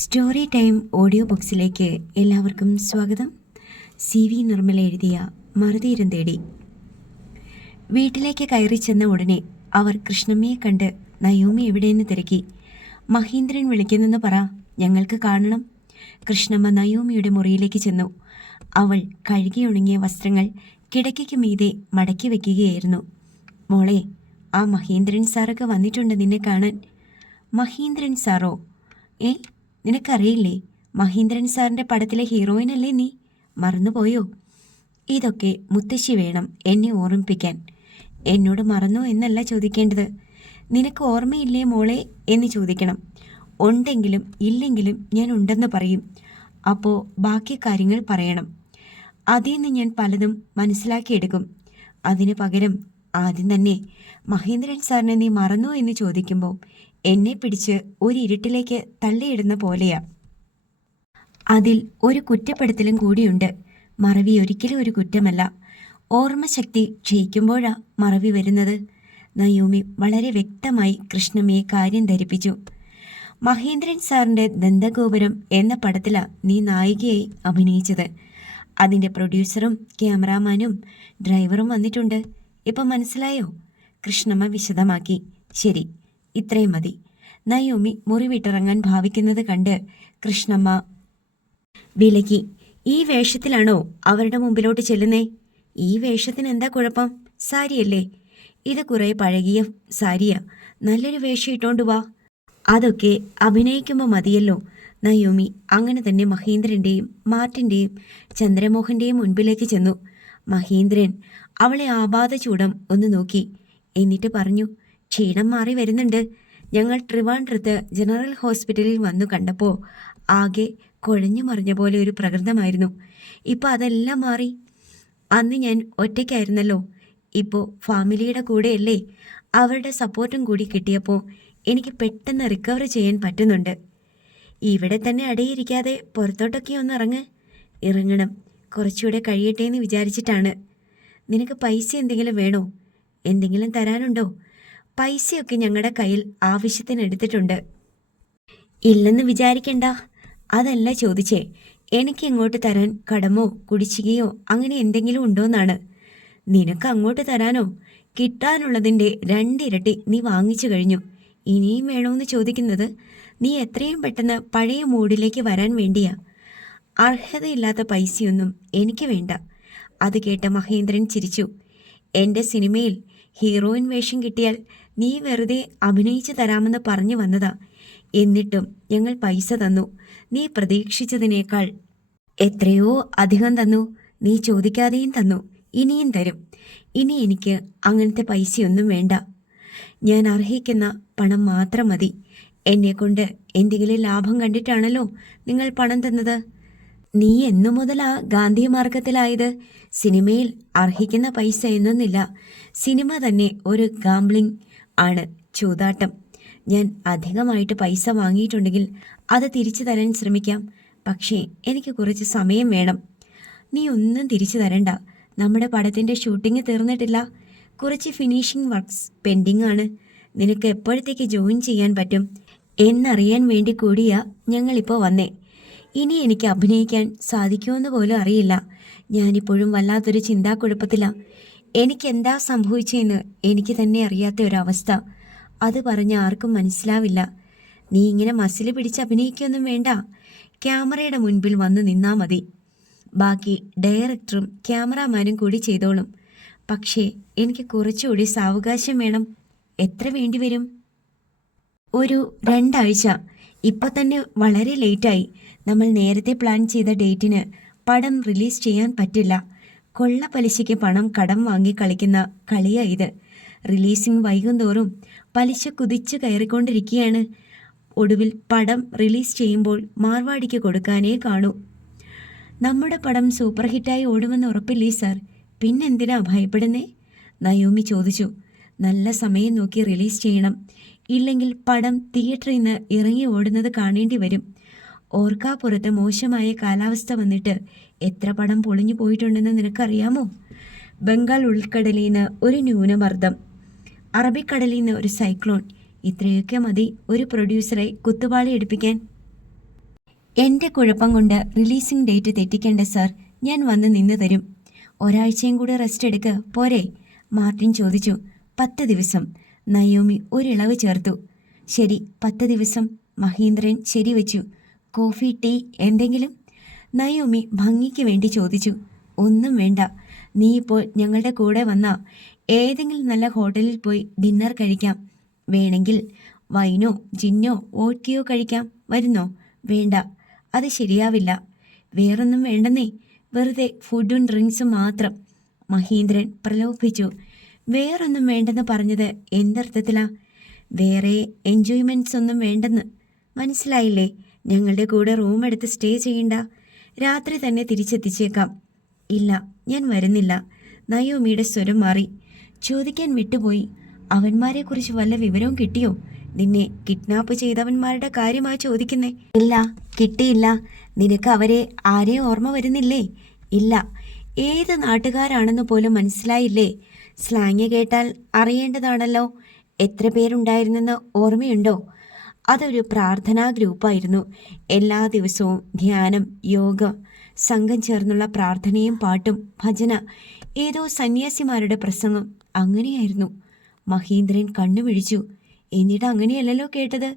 Story time audio ബുക്സിലേക്ക് എല്ലാവർക്കും സ്വാഗതം. CV Nirmala എഴുതിയ മറുതീരം തേടി. വീട്ടിലേക്ക് കയറി ചെന്ന ഉടനെ അവർ കൃഷ്ണമ്മയെ കണ്ട് നയോമി എവിടെയെന്ന് തിരക്കി. മഹീന്ദ്രൻ വിളിക്കുന്നെന്ന് പറ, ഞങ്ങൾക്ക് കാണണം. കൃഷ്ണമ്മ നയോമിയുടെ മുറിയിലേക്ക് ചെന്നു. അവൾ കഴുകിയുണങ്ങിയ വസ്ത്രങ്ങൾ കിടക്കയ്ക്ക് മീതെ മടക്കി വയ്ക്കുകയായിരുന്നു. മോളെ, ആ മഹീന്ദ്രൻ സാറൊക്കെ വന്നിട്ടുണ്ട് നിന്നെ കാണാൻ. മഹീന്ദ്രൻ സാറോ? നിനക്കറിയില്ലേ? മഹീന്ദ്രൻ സാറിൻ്റെ പടത്തിലെ ഹീറോയിനല്ലേ നീ? മറന്നുപോയോ? ഇതൊക്കെ മുത്തശ്ശി വേണം എന്നെ ഓർമ്മിപ്പിക്കാൻ. എന്നോട് മറന്നോ എന്നല്ല ചോദിക്കേണ്ടത്. നിനക്ക് ഓർമ്മയില്ലേ മോളെ എന്ന് ചോദിക്കണം. ഉണ്ടെങ്കിലും ഇല്ലെങ്കിലും ഞാൻ ഉണ്ടെന്ന് പറയും. അപ്പോൾ ബാക്കി കാര്യങ്ങൾ പറയണം. അതിൽ നിന്ന് ഞാൻ പലതും മനസ്സിലാക്കിയെടുക്കും. അതിന് പകരം ആദ്യം തന്നെ മഹേന്ദ്രൻ സാറിനെ നീ മറന്നോ എന്ന് ചോദിക്കുമ്പോൾ എന്നെ പിടിച്ച് ഒരു ഇരുട്ടിലേക്ക് തള്ളിയിടുന്ന പോലെയാ. അതിൽ ഒരു കുറ്റപ്പെടുത്തലും കൂടിയുണ്ട്. മറവി ഒരിക്കലും ഒരു കുറ്റമല്ല. ഓർമ്മശക്തി ക്ഷയിക്കുമ്പോഴാ മറവി വരുന്നത്. നയോമി വളരെ വ്യക്തമായി കൃഷ്ണമ്മയെ കാര്യം ധരിപ്പിച്ചു. മഹേന്ദ്രൻ സാറിൻ്റെ ദന്തഗോപുരം എന്ന പടത്തിലാണ് നീ നായികയായി അഭിനയിച്ചത്. അതിൻ്റെ പ്രൊഡ്യൂസറും ക്യാമറാമാനും ഡ്രൈവറും വന്നിട്ടുണ്ട്. ഇപ്പം മനസ്സിലായോ? കൃഷ്ണമ്മ വിശദമാക്കി. ശരി, ഇത്രയും മതി. നയോമി മുറി വിട്ടിറങ്ങാൻ ഭാവിക്കുന്നത് കണ്ട് കൃഷ്ണമ്മ വിലക്കി. ഈ വേഷത്തിലാണോ അവരുടെ മുമ്പിലോട്ട് ചെല്ലുന്നേ? ഈ വേഷത്തിന് എന്താ കുഴപ്പം? സാരിയല്ലേ? ഇത് കുറേ പഴകിയ സാരിയാ. നല്ലൊരു വേഷം ഇട്ടോണ്ട് വാ. അതൊക്കെ അഭിനയിക്കുമ്പോൾ മതിയല്ലോ. നയോമി അങ്ങനെ തന്നെ മഹീന്ദ്രൻ്റെയും മാർട്ടിൻ്റെയും ചന്ദ്രമോഹൻ്റെയും മുൻപിലേക്ക് ചെന്നു. മഹീന്ദ്രൻ അവളെ ആപാദചൂടം ഒന്ന് നോക്കി. എന്നിട്ട് പറഞ്ഞു, ക്ഷീണം മാറി വരുന്നുണ്ട്. ഞങ്ങൾ ട്രിവാൻഡ്രത്ത് ജനറൽ ഹോസ്പിറ്റലിൽ വന്നു കണ്ടപ്പോൾ ആകെ കുഴഞ്ഞു മറിഞ്ഞ പോലെ ഒരു പ്രകൃതമായിരുന്നു. ഇപ്പോൾ അതെല്ലാം മാറി. അന്ന് ഞാൻ ഒറ്റയ്ക്കായിരുന്നല്ലോ. ഇപ്പോൾ ഫാമിലിയുടെ കൂടെയല്ലേ. അവരുടെ സപ്പോർട്ടും കൂടി കിട്ടിയപ്പോൾ എനിക്ക് പെട്ടെന്ന് റിക്കവർ ചെയ്യാൻ പറ്റുന്നുണ്ട്. ഇവിടെ തന്നെ അടയിരിക്കാതെ പുറത്തോട്ടൊക്കെ ഒന്ന് ഇറങ്ങണം. കുറച്ചുകൂടെ കഴിയട്ടെ എന്ന് വിചാരിച്ചിട്ടാണ്. നിനക്ക് പൈസ എന്തെങ്കിലും വേണോ? എന്തെങ്കിലും തരാനുണ്ടോ? പൈസയൊക്കെ ഞങ്ങളുടെ കയ്യിൽ ആവശ്യത്തിന് എടുത്തിട്ടുണ്ട്. ഇല്ലെന്ന് വിചാരിക്കണ്ട. അതല്ല ചോദിച്ചേ. എനിക്ക് ഇങ്ങോട്ട് തരാൻ കടമോ കുടിശ്ശികയോ അങ്ങനെ എന്തെങ്കിലും ഉണ്ടോന്നാണ്. നിനക്ക് അങ്ങോട്ട് തരാനോ? കിട്ടാനുള്ളതിൻ്റെ 2 ഇരട്ടി നീ വാങ്ങിച്ചു കഴിഞ്ഞു. ഇനിയും വേണമെന്ന് ചോദിക്കുന്നത് നീ എത്രയും പെട്ടെന്ന് പഴയ മൂഡിലേക്ക് വരാൻ വേണ്ടിയാ. അർഹതയില്ലാത്ത പൈസയൊന്നും എനിക്ക് വേണ്ട. അത് കേട്ട മഹേന്ദ്രൻ ചിരിച്ചു. എൻ്റെ സിനിമയിൽ ഹീറോയിൻ വേഷം കിട്ടിയാൽ നീ വെറുതെ അഭിനയിച്ചു തരാമെന്ന് പറഞ്ഞു വന്നതാ. എന്നിട്ടും ഞങ്ങൾ പൈസ തന്നു. നീ പ്രതീക്ഷിച്ചതിനേക്കാൾ എത്രയോ അധികം തന്നു. നീ ചോദിക്കാതെയും തന്നു. ഇനിയും തരും. ഇനി എനിക്ക് അങ്ങനത്തെ പൈസയൊന്നും വേണ്ട. ഞാൻ അർഹിക്കുന്ന പണം മാത്രം മതി. എന്നെക്കൊണ്ട് എന്തെങ്കിലും ലാഭം കണ്ടിട്ടാണല്ലോ നിങ്ങൾ പണം തന്നത്. നീ എന്നു മുതലാ ഗാന്ധി മാർഗത്തിലായത്? സിനിമയിൽ അർഹിക്കുന്ന പൈസ എന്നൊന്നില്ല. സിനിമ തന്നെ ഒരു ഗാംബ്ലിംഗ് ആണ്, ചൂതാട്ടം. ഞാൻ അധികമായിട്ട് പൈസ വാങ്ങിയിട്ടുണ്ടെങ്കിൽ അത് തിരിച്ചു തരാൻ ശ്രമിക്കാം. പക്ഷേ എനിക്ക് കുറച്ച് സമയം വേണം. നീ ഒന്നും തിരിച്ചു തരണ്ട. നമ്മുടെ പടത്തിൻ്റെ ഷൂട്ടിംഗ് തീർന്നിട്ടില്ല. കുറച്ച് ഫിനിഷിംഗ് വർക്ക്സ് പെൻഡിങ് ആണ്. നിനക്ക് എപ്പോഴത്തേക്ക് ജോയിൻ ചെയ്യാൻ പറ്റും എന്നറിയാൻ വേണ്ടി കൂടിയാ ഞങ്ങളിപ്പോൾ വന്നേ. ഇനി എനിക്ക് അഭിനയിക്കാൻ സാധിക്കുമെന്ന് പോലും അറിയില്ല. ഞാനിപ്പോഴും വല്ലാത്തൊരു ചിന്താക്കുഴപ്പത്തിലാണ്. എനിക്കെന്താ സംഭവിച്ചതെന്ന് എനിക്ക് തന്നെ അറിയാത്ത ഒരവസ്ഥ. അത് പറഞ്ഞ ആർക്കും മനസ്സിലാവില്ല. നീ ഇങ്ങനെ മസിൽ പിടിച്ച് അഭിനയിക്കൊന്നും വേണ്ട. ക്യാമറയുടെ മുൻപിൽ വന്ന് നിന്നാ മതി. ബാക്കി ഡയറക്ടറും ക്യാമറാമാനും കൂടി ചെയ്തോളും. പക്ഷേ എനിക്ക് കുറച്ചുകൂടി സാവകാശം വേണം. എത്ര വേണ്ടി വരും? ഒരു 2 ആഴ്ച. ഇപ്പോൾ തന്നെ വളരെ ലേറ്റായി. നമ്മൾ നേരത്തെ പ്ലാൻ ചെയ്ത ഡേറ്റിന് പടം റിലീസ് ചെയ്യാൻ പറ്റില്ല. കൊള്ള പലിശയ്ക്ക് പണം കടം വാങ്ങി കളിക്കുന്ന കളിയാ ഇത്. റിലീസിംഗ് വൈകുന്തോറും പലിശ കുതിച്ചു കയറിക്കൊണ്ടിരിക്കുകയാണ്. ഒടുവിൽ പടം റിലീസ് ചെയ്യുമ്പോൾ മാർവാടിക്ക് കൊടുക്കാനേ കാണൂ. നമ്മുടെ പടം സൂപ്പർ ഹിറ്റായി ഓടുമെന്ന് ഉറപ്പില്ലേ സാർ? പിന്നെന്തിനാ ഭയപ്പെടുന്നേ? നയോമി ചോദിച്ചു. നല്ല സമയം നോക്കി റിലീസ് ചെയ്യണം. ഇല്ലെങ്കിൽ പടം തിയേറ്ററിൽ നിന്ന് ഇറങ്ങി ഓടുന്നത് കാണേണ്ടി വരും. ഓർക്കാപ്പുറത്ത് മോശമായ കാലാവസ്ഥ വന്നിട്ട് എത്ര പടം പൊളിഞ്ഞു പോയിട്ടുണ്ടെന്ന് നിനക്കറിയാമോ? ബംഗാൾ ഉൾക്കടലിൽ നിന്ന് ഒരു ന്യൂനമർദ്ദം, അറബിക്കടലിൽ നിന്ന് ഒരു സൈക്ലോൺ, ഇത്രയൊക്കെ മതി ഒരു പ്രൊഡ്യൂസറെ കുത്തുപാളി എടുപ്പിക്കാൻ. എൻ്റെ കുഴപ്പം കൊണ്ട് റിലീസിംഗ് ഡേറ്റ് തെറ്റിക്കേണ്ട സർ. ഞാൻ വന്ന് നിന്ന് തരും. ഒരാഴ്ചയും കൂടെ റെസ്റ്റ് എടുക്ക് പോരെ? മാർട്ടിൻ ചോദിച്ചു. 10 ദിവസം. നയോമി ഒരിളവ് ചേർത്തു. ശരി, 10 ദിവസം. മഹീന്ദ്രൻ ശരിവെച്ചു. കോഫി, ടീ എന്തെങ്കിലും? നയോമി ഭംഗിക്ക് വേണ്ടി ചോദിച്ചു. ഒന്നും വേണ്ട. നീ ഇപ്പോൾ ഞങ്ങളുടെ കൂടെ വന്നാ ഏതെങ്കിലും നല്ല ഹോട്ടലിൽ പോയി ഡിന്നർ കഴിക്കാം. വേണമെങ്കിൽ വൈനോ ജിന്നോ വോഡ്കയോ കഴിക്കാം. വരുന്നോ? വേണ്ട, അത് ശരിയാവില്ല. വേറൊന്നും വേണ്ടെന്നേ, വെറുതെ ഫുഡും ഡ്രിങ്ക്സും മാത്രം. മഹീന്ദ്രൻ പ്രലോഭിച്ചു. വേറൊന്നും വേണ്ടെന്ന് പറഞ്ഞത് എന്തർത്ഥത്തിലാ? വേറെ എൻജോയ്മെൻറ്റ്സ് ഒന്നും വേണ്ടെന്ന് മനസ്സിലായില്ലേ? ഞങ്ങളുടെ കൂടെ റൂം എടുത്ത് സ്റ്റേ ചെയ്യണ്ട. രാത്രി തന്നെ തിരിച്ചെത്തിച്ചേക്കാം. ഇല്ല, ഞാൻ വരുന്നില്ല. നയോമിയുടെ സ്വരം മാറി. ചോദിക്കാൻ വിട്ടുപോയി. അവന്മാരെക്കുറിച്ച് വല്ല വിവരവും കിട്ടിയോ? നിന്നെ കിഡ്നാപ്പ് ചെയ്തവന്മാരുടെ കാര്യമാ ചോദിക്കുന്നേ? ഇല്ല, കിട്ടിയില്ല. നിനക്ക് അവരെ ആരെയും ഓർമ്മ വരുന്നില്ലേ? ഇല്ല. ഏത് നാട്ടുകാരാണെന്ന് പോലും മനസ്സിലായില്ലേ? സ്ലാങ് കേട്ടാൽ അറിയേണ്ടതാണല്ലോ. എത്ര പേരുണ്ടായിരുന്നെന്ന് ഓർമ്മയുണ്ടോ? അതൊരു പ്രാർത്ഥനാ ഗ്രൂപ്പായിരുന്നു. എല്ലാ ദിവസവും ധ്യാനം, യോഗ, സംഘം ചേർന്നുള്ള പ്രാർത്ഥനയും പാട്ടും ഭജന, ഏതോ സന്യാസിമാരുടെ പ്രസംഗം. അങ്ങനെയായിരുന്നു. മഹീന്ദ്രൻ കണ്ണുമിഴിച്ചു. എന്നിട്ട് അങ്ങനെയല്ലല്ലോ കേട്ടത്.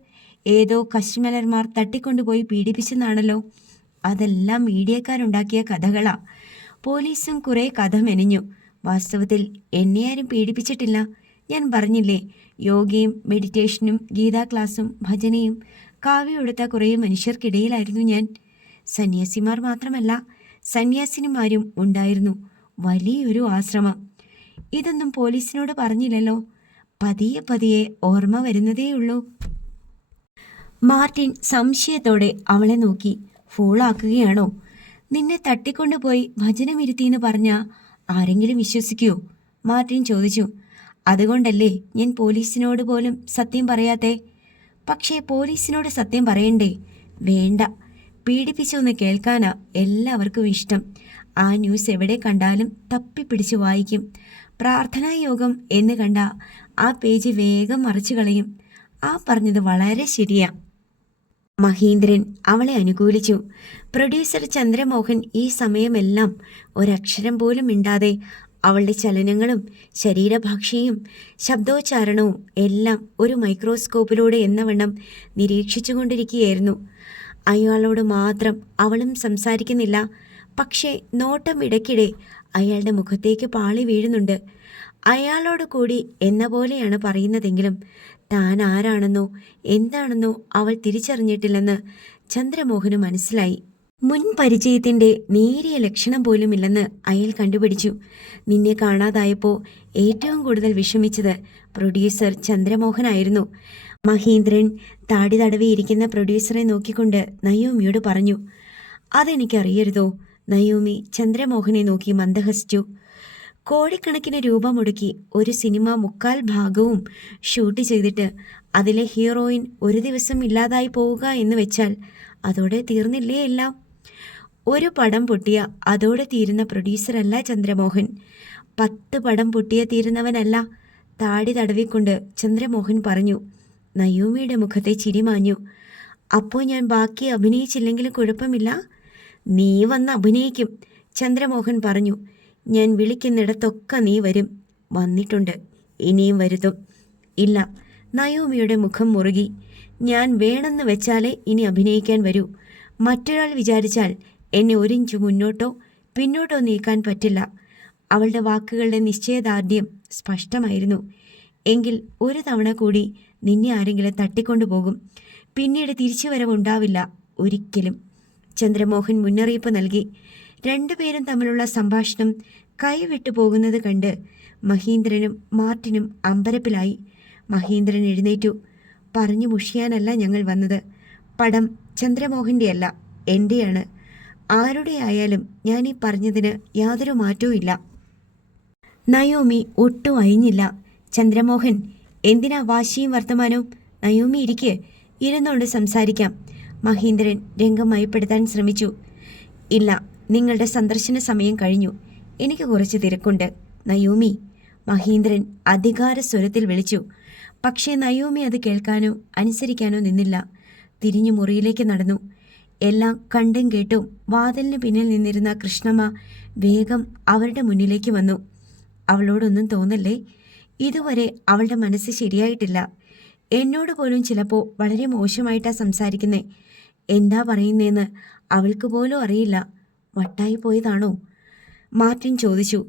ഏതോ കശ്മലന്മാർ തട്ടിക്കൊണ്ടുപോയി പീഡിപ്പിച്ചെന്നാണല്ലോ. അതെല്ലാം മീഡിയക്കാരുണ്ടാക്കിയ കഥകളാ. പോലീസും കുറേ കഥ മെനഞ്ഞു. വാസ്തവത്തിൽ എന്നെ ആരും പീഡിപ്പിച്ചിട്ടില്ല. ഞാൻ പറഞ്ഞില്ലേ, യോഗയും മെഡിറ്റേഷനും ഗീതാ ക്ലാസും ഭജനയും കാവ്യമെടുത്ത കുറേ മനുഷ്യർക്കിടയിലായിരുന്നു ഞാൻ. സന്യാസിമാർ മാത്രമല്ല, സന്യാസിനിമാരും ഉണ്ടായിരുന്നു. വലിയൊരു ആശ്രമം. ഇതൊന്നും പോലീസിനോട് പറഞ്ഞില്ലല്ലോ. പതിയെ പതിയെ ഓർമ്മ വരുന്നതേയുള്ളൂ. മാർട്ടിൻ സംശയത്തോടെ അവളെ നോക്കി. ഫൂളാക്കുകയാണോ? നിന്നെ തട്ടിക്കൊണ്ടുപോയി ഭജനമിരുത്തിയെന്ന് പറഞ്ഞാൽ ആരെങ്കിലും വിശ്വസിക്കുമോ? മാർട്ടിൻ ചോദിച്ചു. അതുകൊണ്ടല്ലേ ഞാൻ പോലീസിനോട് പോലും സത്യം പറയാത്തേ. പക്ഷേ പോലീസിനോട് സത്യം പറയണ്ടേ? വേണ്ട. പീഡിപ്പിച്ചൊന്ന് കേൾക്കാനാ എല്ലാവർക്കും ഇഷ്ടം. ആ ന്യൂസ് എവിടെ കണ്ടാലും തപ്പിപ്പിടിച്ച് വായിക്കും. പ്രാർത്ഥനായോഗം എന്ന് കണ്ട ആ പേജ് വേഗം മറിച്ചു കളയും. ആ പറഞ്ഞത് വളരെ ശരിയാ. മഹീന്ദ്രൻ അവളെ അനുകൂലിച്ചു. പ്രൊഡ്യൂസർ ചന്ദ്രമോഹൻ ഈ സമയമെല്ലാം ഒരക്ഷരം പോലും മിണ്ടാതെ അവളുടെ ചലനങ്ങളും ശരീരഭാഷയും ശബ്ദോച്ചാരണവും എല്ലാം ഒരു മൈക്രോസ്കോപ്പിലൂടെ എന്നവണ്ണം നിരീക്ഷിച്ചു കൊണ്ടിരിക്കുകയായിരുന്നു. അയാളോട് മാത്രം അവളും സംസാരിക്കുന്നില്ല. പക്ഷേ നോട്ടം ഇടയ്ക്കിടെ അയാളുടെ മുഖത്തേക്ക് പാളി വീഴുന്നുണ്ട്. അയാളോട് കൂടി എന്ന പോലെയാണ് പറയുന്നതെങ്കിലും താൻ ആരാണെന്നോ എന്താണെന്നോ അവൾ തിരിച്ചറിഞ്ഞിട്ടില്ലെന്ന് ചന്ദ്രമോഹന് മനസ്സിലായി. മുൻ പരിചയത്തിൻ്റെ നേരിയ ലക്ഷണം പോലുമില്ലെന്ന് അയാൾ കണ്ടുപിടിച്ചു. നിന്നെ കാണാതായപ്പോൾ ഏറ്റവും കൂടുതൽ വിഷമിച്ചത് പ്രൊഡ്യൂസർ ചന്ദ്രമോഹനായിരുന്നു. മഹീന്ദ്രൻ താടി തടവിയിരിക്കുന്ന പ്രൊഡ്യൂസറെ നോക്കിക്കൊണ്ട് നയോമിയോട് പറഞ്ഞു. അതെനിക്കറിയരുതോ? നയോമി ചന്ദ്രമോഹനെ നോക്കി മന്ദഹസിച്ചു. കോടിക്കണക്കിന് രൂപ മുടക്കി ഒരു സിനിമ 3/4 ഭാഗവും ഷൂട്ട് ചെയ്തിട്ട് അതിലെ ഹീറോയിൻ ഒരു ദിവസം ഇല്ലാതായി പോവുക എന്ന് വെച്ചാൽ അതോടെ തീർന്നില്ലേ എല്ലാം? ഒരു പടം പൊട്ടിയ അതോടെ തീരുന്ന പ്രൊഡ്യൂസറല്ല ചന്ദ്രമോഹൻ. 10 പടം പൊട്ടിയ തീരുന്നവനല്ല. താടി തടവിക്കൊണ്ട് ചന്ദ്രമോഹൻ പറഞ്ഞു. നയോമിയുടെ മുഖത്തെ ചിരിമാഞ്ഞു. അപ്പോൾ ഞാൻ ബാക്കി അഭിനയിച്ചില്ലെങ്കിലും കുഴപ്പമില്ല? നീ വന്ന് അഭിനയിക്കും, ചന്ദ്രമോഹൻ പറഞ്ഞു. ഞാൻ വിളിക്കുന്നിടത്തൊക്കെ നീ വരും. വന്നിട്ടുണ്ട്, ഇനിയും വരുത്തും. ഇല്ല. നയോമിയുടെ മുഖം മുറുകി. ഞാൻ വേണമെന്ന് വെച്ചാലേ ഇനി അഭിനയിക്കാൻ വരൂ. മറ്റൊരാൾ വിചാരിച്ചാൽ എന്നെ 1 ഇഞ്ച് മുന്നോട്ടോ പിന്നോട്ടോ നീക്കാൻ പറ്റില്ല. അവളുടെ വാക്കുകളുടെ നിശ്ചയദാർഢ്യം സ്പഷ്ടമായിരുന്നു. എങ്കിൽ ഒരു തവണ കൂടി നിന്നെ ആരെങ്കിലും തട്ടിക്കൊണ്ടുപോകും. പിന്നീട് തിരിച്ചുവരവുണ്ടാവില്ല ഒരിക്കലും. ചന്ദ്രമോഹൻ മുന്നറിയിപ്പ് നൽകി. രണ്ടുപേരും തമ്മിലുള്ള സംഭാഷണം കൈവിട്ടു പോകുന്നത് കണ്ട് മഹീന്ദ്രനും മാർട്ടിനും അമ്പരപ്പിലായി. മഹീന്ദ്രൻ എഴുന്നേറ്റു. പറഞ്ഞു മുഷിയാനല്ല ഞങ്ങൾ വന്നത്. പടം ചന്ദ്രമോഹൻ്റെയല്ല, എൻ്റെയാണ്. ആരുടെ ആയാലും ഞാൻ ഈ പറഞ്ഞതിന് യാതൊരു മാറ്റവും ഇല്ല. നയോമി ഒട്ടും അയഞ്ഞില്ല. ചന്ദ്രമോഹൻ, എന്തിനാ വാശിയും വർത്തമാനവും? നയോമി ഇരിക്ക്, ഇരുന്നുകൊണ്ട് സംസാരിക്കാം. മഹീന്ദ്രൻ രംഗം മയപ്പെടുത്താൻ ശ്രമിച്ചു. ഇല്ല, നിങ്ങളുടെ സന്ദർശന സമയം കഴിഞ്ഞു. എനിക്ക് കുറച്ച് തിരക്കുണ്ട്. നയോമി, മഹീന്ദ്രൻ അധികാര സ്വരത്തിൽ വിളിച്ചു. പക്ഷേ നയോമി അത് കേൾക്കാനോ അനുസരിക്കാനോ നിന്നില്ല. തിരിഞ്ഞു മുറിയിലേക്ക് നടന്നു. എല്ലാം കണ്ടും കേട്ടും വാതിലിന് പിന്നിൽ നിന്നിരുന്ന കൃഷ്ണമ്മ വേഗം അവരുടെ മുന്നിലേക്ക് വന്നു. അവളോടൊന്നും തോന്നല്ലേ, ഇതുവരെ അവളുടെ മനസ്സ് ശരിയായിട്ടില്ല. എന്നോട് പോലും ചിലപ്പോൾ വളരെ മോശമായിട്ടാ സംസാരിക്കുന്നേ. എന്താ പറയുന്നേന്ന് അവൾക്ക് പോലും അറിയില്ല. വട്ടായി പോയതാണോ? മാർട്ടിൻ ചോദിച്ചു.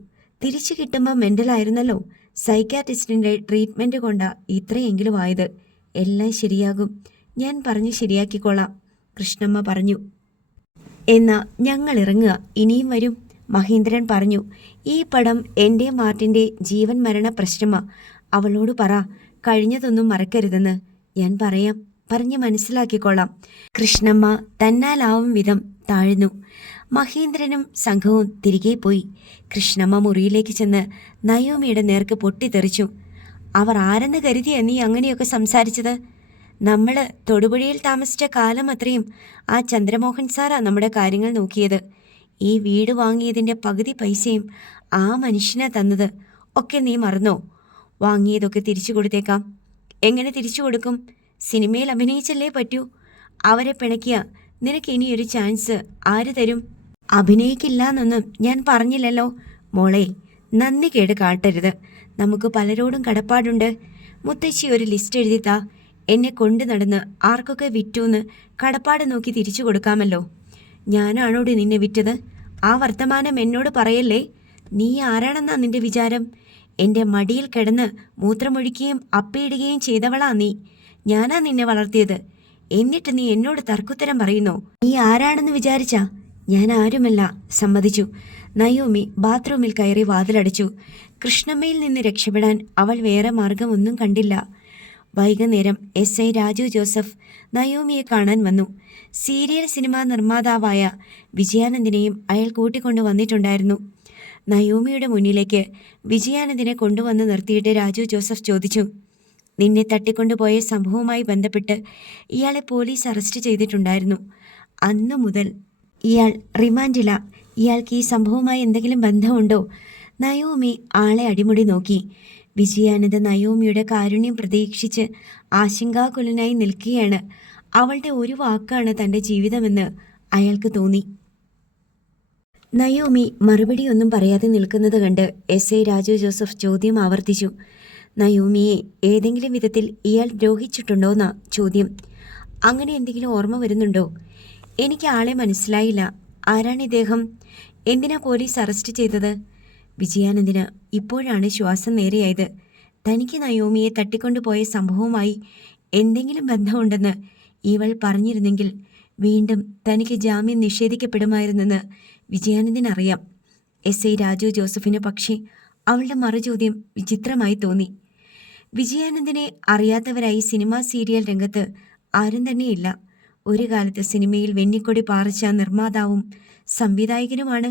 തിരിച്ചു കിട്ടുമ്പോൾ മെൻ്റലായിരുന്നല്ലോ. സൈക്കാട്രിസ്റ്റിൻ്റെ ട്രീറ്റ്മെൻറ്റ് കൊണ്ടാ ഇത്രയെങ്കിലും ആയത്. എല്ലാം ശരിയാകും, ഞാൻ പറഞ്ഞ് ശരിയാക്കിക്കോളാം, കൃഷ്ണമ്മ പറഞ്ഞു. എന്നാ ഞങ്ങൾ ഇറങ്ങുക, ഇനിയും വരും, മഹേന്ദ്രൻ പറഞ്ഞു. ഈ പടം എൻ്റെ മാർട്ടിൻ്റെ ജീവൻ മരണ പ്രശ്നമാ. അവളോട് പറ, കഴിഞ്ഞതൊന്നും മറക്കരുതെന്ന്. ഞാൻ പറയാം, പറഞ്ഞ് മനസ്സിലാക്കിക്കോളാം. കൃഷ്ണമ്മ തന്നാലാവും വിധം താഴ്ന്നു. മഹേന്ദ്രനും സംഘവും തിരികെ പോയി. കൃഷ്ണമ്മ മുറിയിലേക്ക് ചെന്ന് നയോമിയുടെ നേർക്ക് പൊട്ടിത്തെറിച്ചു. അവർ ആരെന്ന് കരുതിയാ നീ അങ്ങനെയൊക്കെ സംസാരിച്ചത്? നമ്മൾ തൊടുപുഴയിൽ താമസിച്ച കാലം അത്രയും ആ ചന്ദ്രമോഹൻ സാറാ നമ്മുടെ കാര്യങ്ങൾ നോക്കിയത്. ഈ വീട് വാങ്ങിയതിൻ്റെ പകുതി പൈസയും ആ മനുഷ്യനാ തന്നത്. ഒക്കെ നീ മറന്നോ? വാങ്ങിയതൊക്കെ തിരിച്ചു കൊടുത്തേക്കാം. എങ്ങനെ തിരിച്ചു കൊടുക്കും? സിനിമയിൽ അഭിനയിച്ചല്ലേ പറ്റൂ. അവരെ പിണക്കിയ നിനക്ക് ഇനിയൊരു ചാൻസ് ആര് തരും? അഭിനയിക്കില്ല എന്നൊന്നും ഞാൻ പറഞ്ഞില്ലല്ലോ മോളെ. നന്ദി കേട് കാട്ടരുത്. നമുക്ക് പലരോടും കടപ്പാടുണ്ട്. മുത്തശ്ശി ഒരു ലിസ്റ്റ് എഴുതിത്താ. എന്നെ കൊണ്ടു നടന്ന് ആർക്കൊക്കെ വിറ്റൂന്ന് കടപ്പാട് നോക്കി തിരിച്ചു കൊടുക്കാമല്ലോ. ഞാനാണോടി നിന്നെ വിറ്റത്? ആ വർത്തമാനം എന്നോട് പറയല്ലേ. നീ ആരാണെന്നാ നിന്റെ വിചാരം? എൻ്റെ മടിയിൽ കിടന്ന് മൂത്രമൊഴിക്കുകയും അപ്പയിടുകയും ചെയ്തവളാ നീ. ഞാനാ നിന്നെ വളർത്തിയത്. എന്നിട്ട് നീ എന്നോട് തർക്കുത്തരം പറയുന്നോ? നീ ആരാണെന്ന് വിചാരിച്ചാ? ഞാൻ ആരുമല്ല, സമ്മതിച്ചു. നയോമി ബാത്റൂമിൽ കയറി വാതിലടച്ചു. കൃഷ്ണമ്മയിൽ നിന്ന് രക്ഷപ്പെടാൻ അവൾ വേറെ മാർഗമൊന്നും കണ്ടില്ല. വൈകുന്നേരം SI രാജു ജോസഫ് നയോമിയെ കാണാൻ വന്നു. സീരിയൽ സിനിമാ നിർമ്മാതാവായ വിജയാനന്ദിനെയും അയാൾ കൂട്ടിക്കൊണ്ടു വന്നിട്ടുണ്ടായിരുന്നു. നയോമിയുടെ മുന്നിലേക്ക് വിജയാനന്ദിനെ കൊണ്ടുവന്ന് നിർത്തിയിട്ട് രാജു ജോസഫ് ചോദിച്ചു, നിന്നെ തട്ടിക്കൊണ്ടുപോയ സംഭവവുമായി ബന്ധപ്പെട്ട് ഇയാളെ പോലീസ് അറസ്റ്റ് ചെയ്തിട്ടുണ്ടായിരുന്നു. അന്നു മുതൽ ഇയാൾ റിമാൻഡില. ഇയാൾക്ക് ഈ സംഭവവുമായി എന്തെങ്കിലും ബന്ധമുണ്ടോ? നയോമി ആളെ അടിമുടി നോക്കി. വിജയാനന്ദ നയോമിയുടെ കാരുണ്യം പ്രതീക്ഷിച്ച് ആശങ്കാകുലനായി നിൽക്കുകയാണ്. അവളുടെ ഒരു വാക്കാണ് തൻ്റെ ജീവിതമെന്ന് അയാൾക്ക് തോന്നി. നയോമി മറുപടിയൊന്നും പറയാതെ നിൽക്കുന്നത് കണ്ട് SI രാജു ജോസഫ് ചോദ്യം ആവർത്തിച്ചു. നയോമിയെ ഏതെങ്കിലും വിധത്തിൽ ഇയാൾ ദ്രോഹിച്ചിട്ടുണ്ടോന്നാ ചോദ്യം. അങ്ങനെ എന്തെങ്കിലും ഓർമ്മ വരുന്നുണ്ടോ? എനിക്ക് ആളെ മനസ്സിലായില്ല. ആരാണ് ഇദ്ദേഹം? എന്തിനാ പോലീസ് അറസ്റ്റ് ചെയ്തത്? വിജയാനന്ദിന് ഇപ്പോഴാണ് ശ്വാസം നേരെയായത്. തനിക്ക് നയോമിയെ തട്ടിക്കൊണ്ടുപോയ സംഭവവുമായി എന്തെങ്കിലും ബന്ധമുണ്ടെന്ന് ഇവൾ പറഞ്ഞിരുന്നെങ്കിൽ വീണ്ടും തനിക്ക് ജാമ്യം നിഷേധിക്കപ്പെടുമായിരുന്നെന്ന് വിജയാനന്ദിനറിയാം. SI രാജു ജോസഫിന് പക്ഷേ അവളുടെ മറുചോദ്യം വിചിത്രമായി തോന്നി. വിജയാനന്ദിനെ അറിയാത്തവരായി സിനിമാ സീരിയൽ രംഗത്ത് ആരും തന്നെയില്ല. ഒരു കാലത്ത് സിനിമയിൽ വെന്നിക്കൊടി പാറിച്ച നിർമ്മാതാവും സംവിധായകനുമാണ്.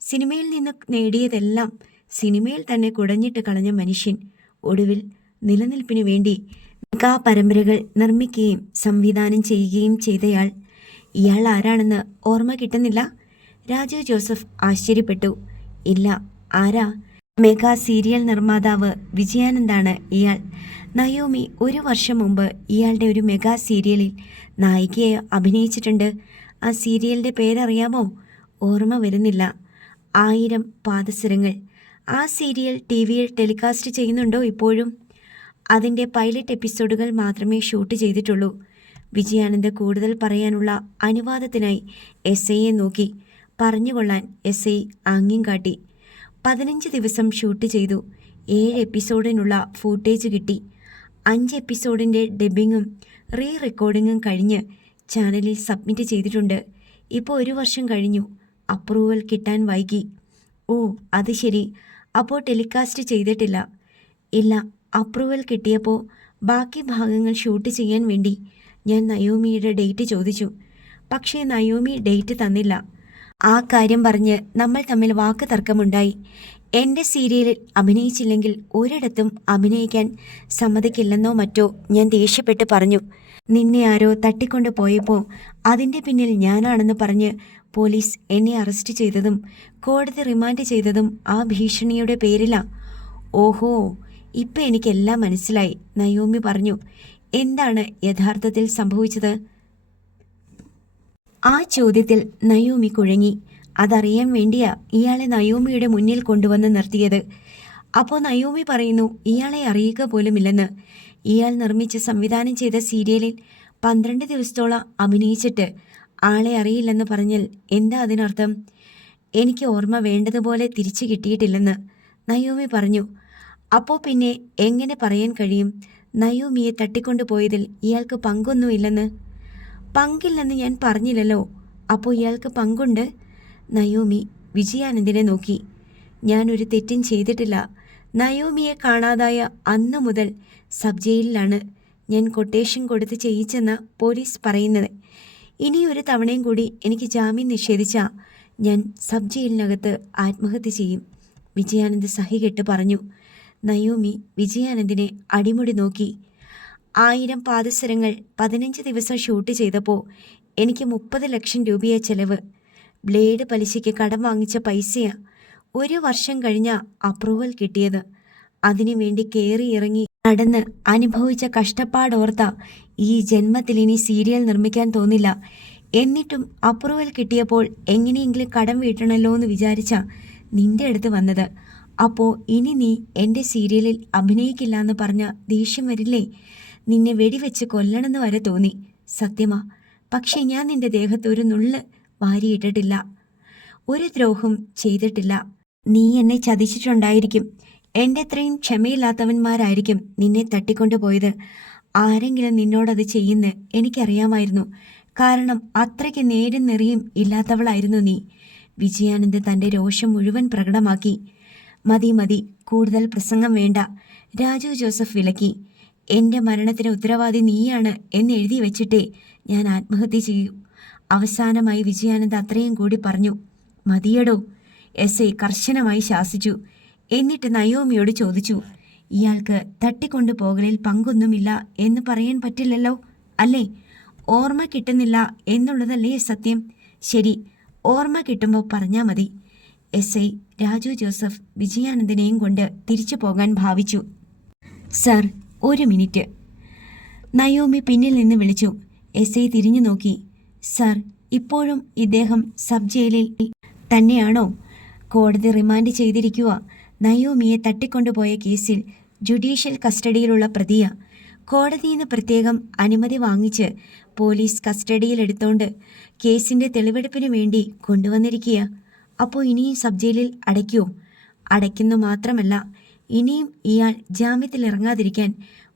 സിനിമയിൽ നിന്ന് നേടിയതെല്ലാം സിനിമയിൽ തന്നെ കുടഞ്ഞിട്ട് കളഞ്ഞ മനുഷ്യൻ ഒടുവിൽ നിലനിൽപ്പിനു വേണ്ടി മെഗാ പരമ്പരകൾ നിർമ്മിക്കുകയും സംവിധാനം ചെയ്യുകയും ചെയ്തയാൾ. ഇയാൾ ആരാണെന്ന് ഓർമ്മ കിട്ടുന്നില്ല? രാജു ജോസഫ് ആശ്ചര്യപ്പെട്ടു. ഇല്ല, ആരാ? മെഗാ സീരിയൽ നിർമ്മാതാവ് വിജയാനന്ദാണ് ഇയാൾ. നയോമി 1 വർഷം മുമ്പ് ഇയാളുടെ ഒരു മെഗാ സീരിയലിൽ നായികയെ അഭിനയിച്ചിട്ടുണ്ട്. ആ സീരിയലിൻ്റെ പേരറിയാമോ? ഓർമ്മ വരുന്നില്ല. 1000 പാദസരങ്ങൾ. ആ സീരിയൽ TV-യിൽ ടെലികാസ്റ്റ് ചെയ്യുന്നുണ്ടോ ഇപ്പോഴും? അതിൻ്റെ പൈലറ്റ് എപ്പിസോഡുകൾ മാത്രമേ ഷൂട്ട് ചെയ്തിട്ടുള്ളൂ. വിജയാനന്ദ് കൂടുതൽ പറയാനുള്ള അനുവാദത്തിനായി SIയെ നോക്കി. പറഞ്ഞുകൊള്ളാൻ SI ആംഗ്യം കാട്ടി. 15 ദിവസം ഷൂട്ട് ചെയ്തു. 7 എപ്പിസോഡിനുള്ള ഫൂട്ടേജ് കിട്ടി. 5 എപ്പിസോഡിൻ്റെ ഡബ്ബിങ്ങും റീറെക്കോർഡിങ്ങും കഴിഞ്ഞ് ചാനലിൽ സബ്മിറ്റ് ചെയ്തിട്ടുണ്ട്. ഇപ്പോൾ 1 വർഷം കഴിഞ്ഞു. അപ്രൂവൽ കിട്ടാൻ വൈകി. ഓ, അത് ശരി. അപ്പോൾ ടെലികാസ്റ്റ് ചെയ്തിട്ടില്ല? ഇല്ല. അപ്രൂവൽ കിട്ടിയപ്പോൾ ബാക്കി ഭാഗങ്ങൾ ഷൂട്ട് ചെയ്യാൻ വേണ്ടി ഞാൻ നയോമിയുടെ ഡേറ്റ് ചോദിച്ചു. പക്ഷേ നയോമി ഡേറ്റ് തന്നില്ല. ആ കാര്യം പറഞ്ഞ് നമ്മൾ തമ്മിൽ വാക്ക് തർക്കമുണ്ടായി. എൻ്റെ സീരിയലിൽ അഭിനയിച്ചില്ലെങ്കിൽ ഒരിടത്തും അഭിനയിക്കാൻ സമ്മതിക്കില്ലെന്നോ മറ്റോ ഞാൻ ദേഷ്യപ്പെട്ട് പറഞ്ഞു. നിന്നെ ആരോ തട്ടിക്കൊണ്ടു പോയപ്പോൾ അതിൻ്റെ പിന്നിൽ ഞാനാണെന്ന് പറഞ്ഞ് പോലീസ് എന്നെ അറസ്റ്റ് ചെയ്തതും കോടതി റിമാൻഡ് ചെയ്തതും ആ ഭീഷണിയുടെ പേരിലാ. ഓഹോ, ഇപ്പം എനിക്കെല്ലാം മനസ്സിലായി, നയോമി പറഞ്ഞു. എന്താണ് യഥാർത്ഥത്തിൽ സംഭവിച്ചത്? ആ ചോദ്യത്തിൽ നയോമി കുഴങ്ങി. അതറിയാൻ വേണ്ടിയാ ഇയാളെ നയോമിയുടെ മുന്നിൽ കൊണ്ടുവന്ന് നിർത്തിയത്. അപ്പോൾ നയോമി പറയുന്നു ഇയാളെ അറിയുക പോലുമില്ലെന്ന്. ഇയാൾ നിർമ്മിച്ച് സംവിധാനം ചെയ്ത സീരിയലിൽ 12 ദിവസത്തോളം അഭിനയിച്ചിട്ട് ആളെ അറിയില്ലെന്ന് പറഞ്ഞാൽ എന്താ അതിനർത്ഥം? എനിക്ക് ഓർമ്മ വേണ്ടതുപോലെ തിരിച്ചു കിട്ടിയിട്ടില്ലെന്ന് നയോമി പറഞ്ഞു. അപ്പോൾ പിന്നെ എങ്ങനെ പറയാൻ കഴിയും നയോമിയെ തട്ടിക്കൊണ്ടുപോയതിൽ ഇയാൾക്ക് പങ്കൊന്നുമില്ലെന്ന്? പങ്കില്ലെന്ന് ഞാൻ പറഞ്ഞില്ലല്ലോ. അപ്പോൾ ഇയാൾക്ക് പങ്കുണ്ട്? നയോമി വിജയാനന്ദിനെ നോക്കി. ഞാനൊരു തെറ്റും ചെയ്തിട്ടില്ല. നയോമിയെ കാണാതായ അന്നു മുതൽ സബ് ജയിലിലാണ് ഞാൻ കൊട്ടേഷൻ കൊടുത്ത് ചെയ്യിച്ചെന്ന പോലീസ് പറയുന്നത്. ഇനിയൊരു തവണയും കൂടി എനിക്ക് ജാമ്യം നിഷേധിച്ചാൽ ഞാൻ സബ് ജയിലിനകത്ത് ആത്മഹത്യ ചെയ്യും, വിജയാനന്ദ് സഹികെട്ട് പറഞ്ഞു. നയോമി വിജയാനന്ദിനെ അടിമുടി നോക്കി. 1000 പാദസരങ്ങൾ 15 ദിവസം ഷൂട്ട് ചെയ്തപ്പോൾ എനിക്ക് 30 ലക്ഷം രൂപയെ ചെലവ്. ബ്ലേഡ് പലിശയ്ക്ക് കടം വാങ്ങിച്ച പൈസയാ 1 വർഷം കഴിഞ്ഞ അപ്രൂവൽ കിട്ടിയത്. അതിനുവേണ്ടി കയറി ഇറങ്ങി നടന്ന് അനുഭവിച്ച കഷ്ടപ്പാടോർത്ത ഈ ജന്മത്തിൽ ഇനി സീരിയൽ നിർമ്മിക്കാൻ തോന്നില്ല. എന്നിട്ടും അപ്രൂവൽ കിട്ടിയപ്പോൾ എങ്ങനെയെങ്കിലും കടം വീട്ടണമല്ലോ എന്ന് വിചാരിച്ച നിന്റെ അടുത്ത് വന്നത്. അപ്പോൾ ഇനി നീ എൻ്റെ സീരിയലിൽ അഭിനയിക്കില്ല എന്ന് പറഞ്ഞ ദേഷ്യം വരില്ലേ? നിന്നെ വെടിവെച്ച് കൊല്ലണമെന്ന് വരെ തോന്നി. സത്യമാ. പക്ഷേ ഞാൻ നിന്റെ ദേഹത്ത് ഒരു നുള്ള് വാരിയിട്ടിട്ടില്ല, ഒരു ദ്രോഹം ചെയ്തിട്ടില്ല. നീ എന്നെ ചതിച്ചിട്ടുണ്ടായിരിക്കും. എൻ്റെ അത്രയും ക്ഷമയില്ലാത്തവന്മാരായിരിക്കും നിന്നെ തട്ടിക്കൊണ്ടുപോയത്. ആരെങ്കിലും നിന്നോടത് ചെയ്യുന്ന എനിക്കറിയാമായിരുന്നു. കാരണം അത്രയ്ക്ക് നേരും നെറിയും ഇല്ലാത്തവളായിരുന്നു നീ. വിജയാനന്ദ് തൻ്റെ രോഷം മുഴുവൻ പ്രകടമാക്കി. മതി മതി, കൂടുതൽ പ്രസംഗം വേണ്ട, രാജു ജോസഫ് വിലക്കി. എൻ്റെ മരണത്തിന് ഉത്തരവാദി നീയാണ് എന്നെഴുതി വെച്ചിട്ടേ ഞാൻ ആത്മഹത്യ ചെയ്യൂ. അവസാനമായി വിജയാനന്ദ് അത്രയും കൂടി പറഞ്ഞു. മതിയടോ, എസ് ഐ കർശനമായി ശാസിച്ചു. എന്നിട്ട് നയോമിയോട് ചോദിച്ചു, ഇയാൾക്ക് തട്ടിക്കൊണ്ടുപോകലിൽ പങ്കൊന്നുമില്ല എന്ന് പറയാൻ പറ്റില്ലല്ലോ അല്ലേ? ഓർമ്മ കിട്ടുന്നില്ല എന്നുള്ളതല്ലേ സത്യം? ശരി, ഓർമ്മ കിട്ടുമ്പോൾ പറഞ്ഞാൽ മതി. എസ് ഐ രാജു ജോസഫ് വിജയാനന്ദിനെയും കൊണ്ട് തിരിച്ചു പോകാൻ ഭാവിച്ചു. സർ, 1 മിനിറ്റ്, നയോമി പിന്നിൽ നിന്ന് വിളിച്ചു. എസ് ഐ തിരിഞ്ഞു നോക്കി. സർ, ഇപ്പോഴും ഇദ്ദേഹം സബ് ജയിലിൽ തന്നെയാണോ? കോടതി റിമാൻഡ് ചെയ്തിരിക്കുക. നയോമിയെ തട്ടിക്കൊണ്ടുപോയ കേസിൽ ജുഡീഷ്യൽ കസ്റ്റഡിയിലുള്ള പ്രതിയ. കോടതിയിൽ നിന്ന് പ്രത്യേകം അനുമതി വാങ്ങിച്ച് പോലീസ് കസ്റ്റഡിയിലെടുത്തോണ്ട് കേസിൻ്റെ തെളിവെടുപ്പിന് വേണ്ടി കൊണ്ടുവന്നിരിക്കുക. അപ്പോൾ ഇനിയും സബ് ജയിലിൽ അടയ്ക്കുമോ? അടയ്ക്കുന്നു മാത്രമല്ല, ഇനിയും ഇയാൾ ജാമ്യത്തിലിറങ്ങാതിരിക്കാൻ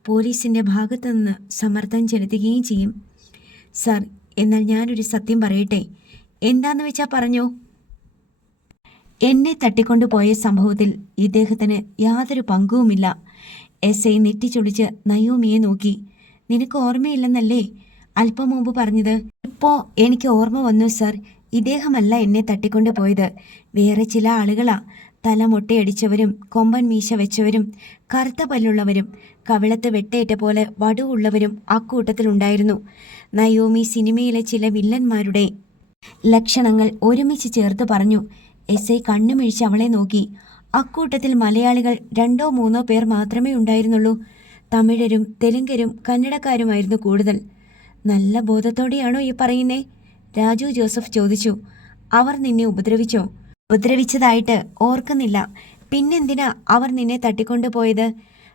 പോലീസിൻ്റെ ഭാഗത്തുനിന്ന് സമ്മർദ്ദം ചെലുത്തുകയും ചെയ്യും. സർ, എന്നാൽ ഞാനൊരു സത്യം പറയട്ടെ. എന്താന്ന് വെച്ചാൽ പറഞ്ഞോ. എന്നെ തട്ടിക്കൊണ്ടുപോയ സംഭവത്തിൽ ഇദ്ദേഹത്തിന് യാതൊരു പങ്കുമില്ല. എസ് ഐ നെറ്റിച്ചൊളിച്ച് നയോമിയെ നോക്കി. നിനക്ക് ഓർമ്മയില്ലെന്നല്ലേ അല്പം മുമ്പ് പറഞ്ഞത്? ഇപ്പോൾ എനിക്ക് ഓർമ്മ വന്നു സർ. ഇദ്ദേഹമല്ല എന്നെ തട്ടിക്കൊണ്ടുപോയത്, വേറെ ചില ആളുകളാ. തല മൊട്ടയടിച്ചവരും കൊമ്പൻ മീശ വെച്ചവരും കറുത്ത പല്ലുള്ളവരും കവിളത്ത് വെട്ടേറ്റ പോലെ വടുവുള്ളവരും അക്കൂട്ടത്തിലുണ്ടായിരുന്നു. നയോമി സിനിമയിലെ ചില വില്ലന്മാരുടെ ലക്ഷണങ്ങൾ ഒരുമിച്ച് ചേർത്ത് പറഞ്ഞു. എസ് ഐ കണ്ണുമിഴിച്ച് അവളെ നോക്കി. അക്കൂട്ടത്തിൽ മലയാളികൾ 2-3 പേർ മാത്രമേ ഉണ്ടായിരുന്നുള്ളൂ. തമിഴരും തെലുങ്കരും കന്നഡക്കാരുമായിരുന്നു കൂടുതൽ. നല്ല ബോധത്തോടെയാണോ ഈ പറയുന്നേ? രാജു ജോസഫ് ചോദിച്ചു. അവർ നിന്നെ ഉപദ്രവിച്ചോ? ഉപദ്രവിച്ചതായിട്ട് ഓർക്കുന്നില്ല. പിന്നെന്തിനാ അവർ നിന്നെ തട്ടിക്കൊണ്ടുപോയത്?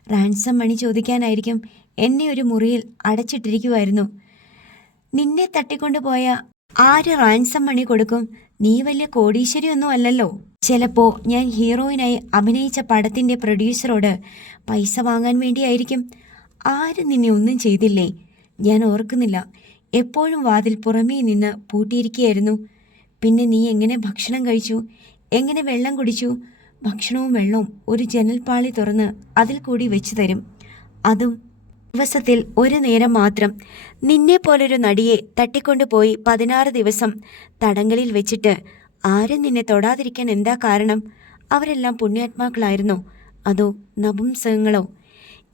റാൻസം മണി ചോദിക്കാനായിരിക്കും. എന്നെ ഒരു മുറിയിൽ അടച്ചിട്ടിരിക്കുമായിരുന്നു. നിന്നെ തട്ടിക്കൊണ്ടുപോയ ആര് റാൻസം മണി കൊടുക്കും? നീ വലിയ കോടീശ്വരിയൊന്നും അല്ലല്ലോ. ചിലപ്പോൾ ഞാൻ ഹീറോയിനായി അഭിനയിച്ച പടത്തിൻ്റെ പ്രൊഡ്യൂസറോട് പൈസ വാങ്ങാൻ വേണ്ടിയായിരിക്കും. ആരും നിന്നെ ഒന്നും ചെയ്തില്ലേ? ഞാൻ ഓർക്കുന്നില്ല. എപ്പോഴും വാതിൽ പുറമേ നിന്ന് പൂട്ടിയിരിക്കുകയായിരുന്നു. പിന്നെ നീ എങ്ങനെ ഭക്ഷണം കഴിച്ചു? എങ്ങനെ വെള്ളം കുടിച്ചു? ഭക്ഷണവും വെള്ളവും ഒരു ജനൽപ്പാളി തുറന്ന് അതിൽ കൂടി വെച്ചു തരും. അതും ദിവസത്തിൽ ഒരു നേരം മാത്രം. നിന്നെപ്പോലൊരു നടിയെ തട്ടിക്കൊണ്ടുപോയി 16 ദിവസം തടങ്കലിൽ വെച്ചിട്ട് ആരും നിന്നെ തൊടാതിരിക്കാൻ എന്താ കാരണം? അവരെല്ലാം പുണ്യാത്മാക്കളായിരുന്നോ അതോ നപുംസകങ്ങളോ?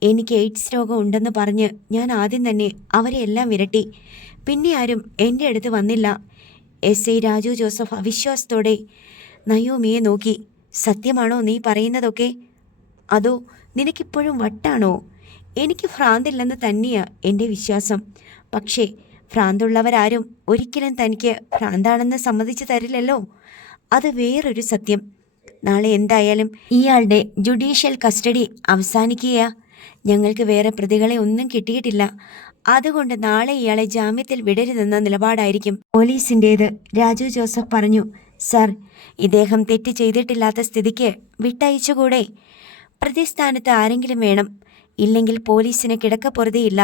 എനിക്ക് എയ്ഡ്സ് രോഗം ഉണ്ടെന്ന് പറഞ്ഞ് ഞാൻ ആദ്യം തന്നെ അവരെ എല്ലാം വിരട്ടി. പിന്നെ ആരും എൻ്റെ അടുത്ത് വന്നില്ല. എസ് ഐ രാജു ജോസഫ് അവിശ്വാസത്തോടെ നയോമിയെ നോക്കി. സത്യമാണോ നീ പറയുന്നതൊക്കെ? അതോ നിനക്കിപ്പോഴും വട്ടാണോ? എനിക്ക് ഭ്രാന്തില്ലെന്ന് തന്നെയാ എൻ്റെ വിശ്വാസം. പക്ഷേ ഭ്രാന്തുള്ളവരാരും ഒരിക്കലും തനിക്ക് ഭ്രാന്താണെന്ന് സമ്മതിച്ചു തരില്ലല്ലോ. അത് വേറൊരു സത്യം. നാളെ എന്തായാലും ഇയാളുടെ ജുഡീഷ്യൽ കസ്റ്റഡി അവസാനിക്കുക. ഞങ്ങൾക്ക് വേറെ പ്രതികളെ ഒന്നും കിട്ടിയിട്ടില്ല. അതുകൊണ്ട് നാളെ ഇയാളെ ജാമ്യത്തിൽ വിടരുതെന്ന നിലപാടായിരിക്കും പോലീസിൻ്റേത്. രാജു ജോസഫ് പറഞ്ഞു. സർ, ഇദ്ദേഹം തെറ്റ് ചെയ്തിട്ടില്ലാത്ത സ്ഥിതിക്ക് വിട്ടയച്ചുകൂടെ? പ്രതിസ്ഥാനത്ത് ആരെങ്കിലും വേണം. ഇല്ലെങ്കിൽ പോലീസിന് കിടക്കപ്പുറതയില്ല.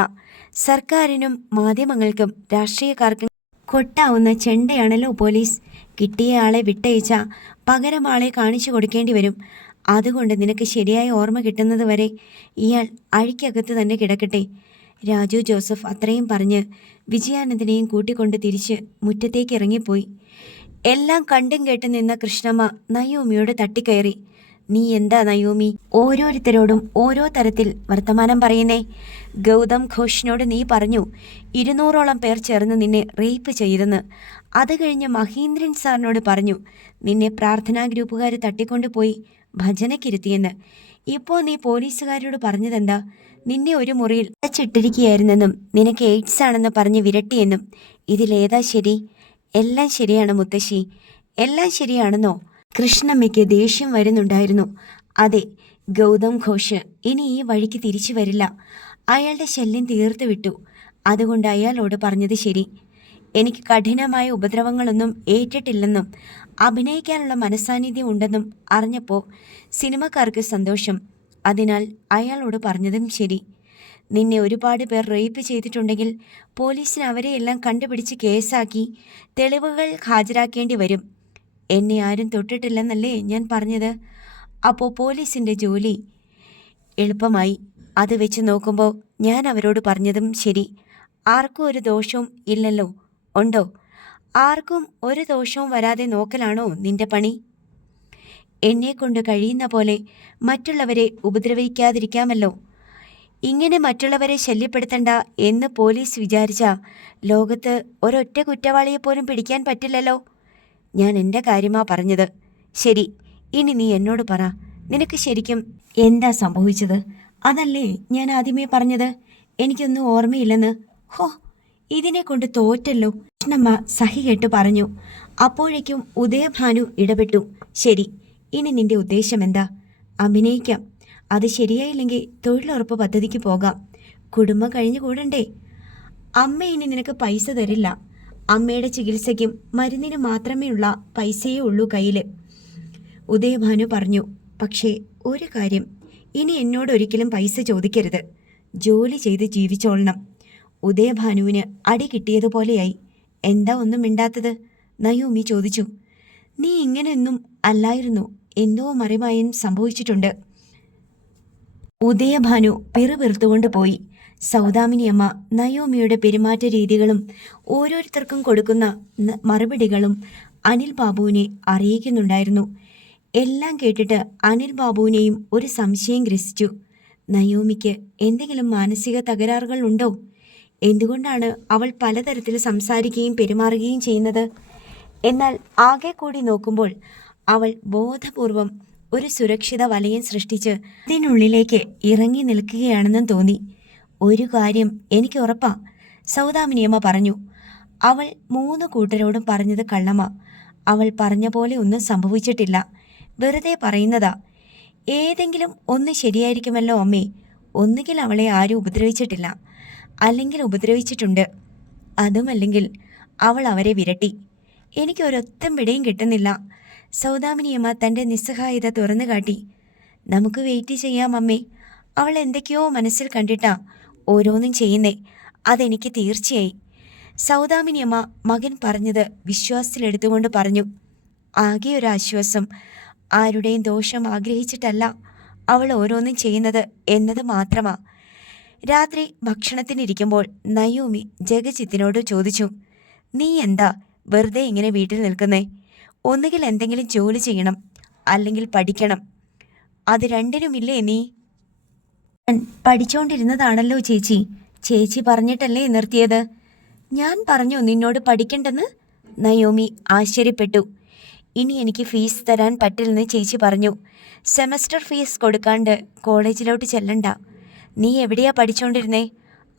സർക്കാരിനും മാധ്യമങ്ങൾക്കും രാഷ്ട്രീയക്കാർക്കും കൊട്ടാവുന്ന ചെണ്ടയാണല്ലോ പോലീസ്. കിട്ടിയ ആളെ വിട്ടയച്ച പകരം ആളെ കാണിച്ചു കൊടുക്കേണ്ടി വരും. അതുകൊണ്ട് നിനക്ക് ശരിയായ ഓർമ്മ കിട്ടുന്നത് വരെ ഇയാൾ അഴിക്കകത്ത് തന്നെ കിടക്കട്ടെ. രാജു ജോസഫ് അത്രയും പറഞ്ഞ് വിജയാനന്ദനെയും കൂട്ടിക്കൊണ്ട് തിരിച്ച് മുറ്റത്തേക്ക് ഇറങ്ങിപ്പോയി. എല്ലാം കണ്ടും കേട്ടും നിന്ന കൃഷ്ണമ്മ നയോമിയോട് തട്ടിക്കയറി. നീ എന്താ നയോമി ഓരോരുത്തരോടും ഓരോ തരത്തിൽ വർത്തമാനം പറയുന്നേ? ഗൗതം ഘോഷിനോട് നീ പറഞ്ഞു 200ഓളം പേർ ചേർന്ന് നിന്നെ റേപ്പ് ചെയ്തെന്ന്. അത് കഴിഞ്ഞ് മഹീന്ദ്രൻ സാറിനോട് പറഞ്ഞു നിന്നെ പ്രാർത്ഥനാ ഗ്രൂപ്പുകാർ തട്ടിക്കൊണ്ടുപോയി ഭജനക്കിരുത്തിയെന്ന്. ഇപ്പോൾ നീ പോലീസുകാരോട് പറഞ്ഞതെന്താ? നിന്നെ ഒരു മുറിയിൽ അടച്ചിട്ടിരിക്കുകയായിരുന്നെന്നും നിനക്ക് എയ്ഡ്സ് ആണെന്ന് പറഞ്ഞ് വിരട്ടിയെന്നും. ഇതിലേതാ ശരി? എല്ലാം ശരിയാണ് മുത്തശ്ശി, എല്ലാം ശരിയാണെന്നോ? കൃഷ്ണമ്മയ്ക്ക് ദേഷ്യം വരുന്നുണ്ടായിരുന്നു. അതെ, ഗൗതം ഘോഷ് ഇനി ഈ വഴിക്ക് തിരിച്ചു വരില്ല. അയാളുടെ ശല്യം തീർത്തു വിട്ടു. അതുകൊണ്ട് അയാളോട് പറഞ്ഞത് ശരി. എനിക്ക് കഠിനമായ ഉപദ്രവങ്ങളൊന്നും ഏറ്റിട്ടില്ലെന്നും അഭിനയിക്കാനുള്ള മനസ്സാന്നിധ്യം ഉണ്ടെന്നും അറിഞ്ഞപ്പോൾ സിനിമക്കാർക്ക് സന്തോഷം. അതിനാൽ അയാളോട് പറഞ്ഞതും ശരി. നിന്നെ ഒരുപാട് പേർ റേപ്പ് ചെയ്തിട്ടുണ്ടെങ്കിൽ പോലീസിന് അവരെയെല്ലാം കണ്ടുപിടിച്ച് കേസാക്കി തെളിവുകൾ ഹാജരാക്കേണ്ടി വരും. എന്നെ ആരും തൊട്ടിട്ടില്ലെന്നല്ലേ ഞാൻ പറഞ്ഞത്? അപ്പോൾ പോലീസിൻ്റെ ജോലി എളുപ്പമായി. അത് വെച്ച് നോക്കുമ്പോൾ ഞാൻ അവരോട് പറഞ്ഞതും ശരി. ആർക്കും ഒരു ദോഷവും ഇല്ലല്ലോ? ഉണ്ടോ? ആർക്കും ഒരു ദോഷവും വരാതെ നോക്കലാണോ നിന്റെ പണി? എന്നെക്കൊണ്ട് കഴിയുന്ന പോലെ മറ്റുള്ളവരെ ഉപദ്രവിക്കാതിരിക്കാമല്ലോ. ഇങ്ങനെ മറ്റുള്ളവരെ ശല്യപ്പെടുത്തണ്ട എന്ന് പോലീസ് വിചാരിച്ച ലോകത്ത് ഒരൊറ്റ കുറ്റവാളിയെപ്പോലും പിടിക്കാൻ പറ്റില്ലല്ലോ. ഞാൻ എൻ്റെ കാര്യമാ പറഞ്ഞത്. ശരി, ഇനി നീ എന്നോട് പറ, നിനക്ക് ശരിക്കും എന്താ സംഭവിച്ചത്? അതല്ലേ ഞാൻ ആദ്യമേ പറഞ്ഞത് എനിക്കൊന്നും ഓർമ്മയില്ലെന്ന്. ഹോ, ഇതിനെ കൊണ്ട് തോറ്റല്ലോ. കൃഷ്ണമ്മ സഹി കേട്ട് പറഞ്ഞു. അപ്പോഴേക്കും ഉദയഭാനു ഇടപെട്ടു. ശരി, ഇനി നിന്റെ ഉദ്ദേശം എന്താ? അഭിനയിക്കാം. അത് ശരിയായില്ലെങ്കിൽ തൊഴിലുറപ്പ് പദ്ധതിക്ക് പോകാം. കുടുംബം കഴിഞ്ഞു കൂടണ്ടേ? അമ്മ ഇനി നിനക്ക് പൈസ തരില്ല. അമ്മയുടെ ചികിത്സയ്ക്കും മരുന്നിന് മാത്രമേ ഉള്ള പൈസയേ ഉള്ളൂ കയ്യിൽ. ഉദയഭാനു പറഞ്ഞു. പക്ഷേ ഒരു കാര്യം, ഇനി എന്നോട് ഒരിക്കലും പൈസ ചോദിക്കരുത്. ജോലി ചെയ്ത് ജീവിച്ചോളണം. ഉദയഭാനുവിന് അടി കിട്ടിയതുപോലെയായി. എന്താ ഒന്നും മിണ്ടാത്തത്? നയോമി ചോദിച്ചു. നീ ഇങ്ങനെയൊന്നും അല്ലായിരുന്നു. എന്തോ മറിമായും സംഭവിച്ചിട്ടുണ്ട്. ഉദയഭാനു പിറുപിറുത്തുകൊണ്ട് പോയി. സൗദാമിനിയമ്മ നയോമിയുടെ പെരുമാറ്റ രീതികളും ഓരോരുത്തർക്കും കൊടുക്കുന്ന മറുപടികളും അനിൽ ബാബുവിനെ അറിയിക്കുന്നുണ്ടായിരുന്നു. എല്ലാം കേട്ടിട്ട് അനിൽ ബാബുവിനെയും ഒരു സംശയം ഗ്രസിച്ചു. നയോമിക്ക് എന്തെങ്കിലും മാനസിക തകരാറുകൾ ഉണ്ടോ? എന്തുകൊണ്ടാണ് അവൾ പലതരത്തിൽ സംസാരിക്കുകയും പെരുമാറുകയും ചെയ്യുന്നത്? എന്നാൽ ആകെ കൂടി നോക്കുമ്പോൾ അവൾ ബോധപൂർവം ഒരു സുരക്ഷിത വലയം സൃഷ്ടിച്ച് ഇതിനുള്ളിലേക്ക് ഇറങ്ങി നിൽക്കുകയാണെന്നും തോന്നി. ഒരു കാര്യം എനിക്ക് ഉറപ്പാ, സൗദാമിനിയമ്മ പറഞ്ഞു. അവൾ 3 കൂട്ടരോടും പറഞ്ഞത് കള്ളമാ. അവൾ പറഞ്ഞ പോലെ ഒന്നും സംഭവിച്ചിട്ടില്ല. വെറുതെ പറയുന്നതാ. ഏതെങ്കിലും ഒന്ന് ശരിയായിരിക്കുമല്ലോ അമ്മേ. ഒന്നുകിൽ അവളെ ആരും ഉപദ്രവിച്ചിട്ടില്ല, അല്ലെങ്കിൽ ഉപദ്രവിച്ചിട്ടുണ്ട്. അതുമല്ലെങ്കിൽ അവൾ അവരെ വിരട്ടി. എനിക്കൊരൊത്തും പിടിയും കിട്ടുന്നില്ല. സൗദാമിനിയമ്മ തൻ്റെ നിസ്സഹായത തുറന്നു കാട്ടി. നമുക്ക് വെയിറ്റ് ചെയ്യാം അമ്മേ. അവൾ എന്തൊക്കെയോ മനസ്സിൽ കണ്ടിട്ടാ ഓരോന്നും ചെയ്യുന്നേ, അതെനിക്ക് തീർച്ചയായി. സൗദാമിനിയമ്മ മകൻ പറഞ്ഞത് വിശ്വാസത്തിലെടുത്തുകൊണ്ട് പറഞ്ഞു. ആകെ ഒരു ആശ്വാസം, ആരുടെയും ദോഷം ആഗ്രഹിച്ചിട്ടല്ല അവൾ ഓരോന്നും ചെയ്യുന്നത് എന്നത് മാത്രമാ. രാത്രി ഭക്ഷണത്തിനിരിക്കുമ്പോൾ നയോമി ജഗജിത്തിനോട് ചോദിച്ചു. നീ എന്താ വെറുതെ ഇങ്ങനെ വീട്ടിൽ നിൽക്കുന്നേ? ഒന്നുകിൽ എന്തെങ്കിലും ജോലി ചെയ്യണം, അല്ലെങ്കിൽ പഠിക്കണം. അത് രണ്ടിനുമില്ലേ നീ? പഠിച്ചോണ്ടിരുന്നതാണല്ലോ ചേച്ചി. ചേച്ചി പറഞ്ഞിട്ടല്ലേ നിർത്തിയത്? ഞാൻ പറഞ്ഞു നിന്നോട് പഠിക്കണ്ടെന്ന്? നയോമി ആശ്ചര്യപ്പെട്ടു. ഇനി എനിക്ക് ഫീസ് തരാൻ പറ്റില്ലെന്ന് ചേച്ചി പറഞ്ഞു. സെമസ്റ്റർ ഫീസ് കൊടുക്കാണ്ട് കോളേജിലോട്ട് ചെല്ലണ്ട. നീ എവിടെയാ പഠിച്ചോണ്ടിരുന്നേ?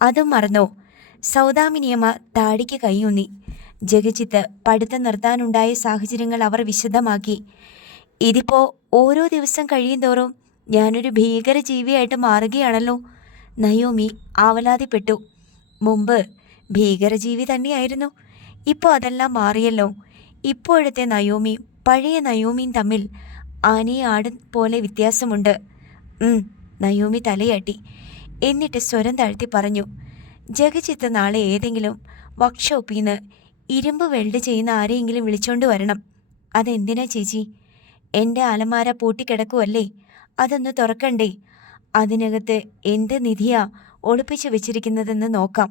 അതും മറന്നോ? സൗദാമിനിയമ്മ താടിക്ക് കൈയൂന്നി. ജഗജിത്ത് പഠിത്തം നിർത്താനുണ്ടായ സാഹചര്യങ്ങൾ അവർ വിശദമാക്കി. ഇതിപ്പോ ഓരോ ദിവസം കഴിയുന്തോറും ഞാനൊരു ഭീകരജീവിയായിട്ട് മാറുകയാണല്ലോ. നയോമി ആവലാതിപ്പെട്ടു. മുമ്പ് ഭീകരജീവി തന്നെയായിരുന്നു, ഇപ്പോൾ അതെല്ലാം മാറിയല്ലോ. ഇപ്പോഴത്തെ നയോമിയും പഴയ നയോമിയും തമ്മിൽ ആനയെ ആട് പോലെ വ്യത്യാസമുണ്ട്. നയോമി തലയാട്ടി. എന്നിട്ട് സ്വരം താഴ്ത്തി പറഞ്ഞു, ജഗജിത്ത് നാളെ ഏതെങ്കിലും വർക്ക്ഷോപ്പിൽ നിന്ന് ഇരുമ്പ് വെൽഡ് ചെയ്യുന്ന ആരെയെങ്കിലും വിളിച്ചോണ്ട് വരണം. അതെന്തിനാ ചേച്ചി? എൻ്റെ അലമാര പൂട്ടിക്കിടക്കുമല്ലേ, അതൊന്ന് തുറക്കണ്ടേ? അതിനകത്ത് എന്ത് നിധിയാ ഒളിപ്പിച്ചു വെച്ചിരിക്കുന്നതെന്ന് നോക്കാം.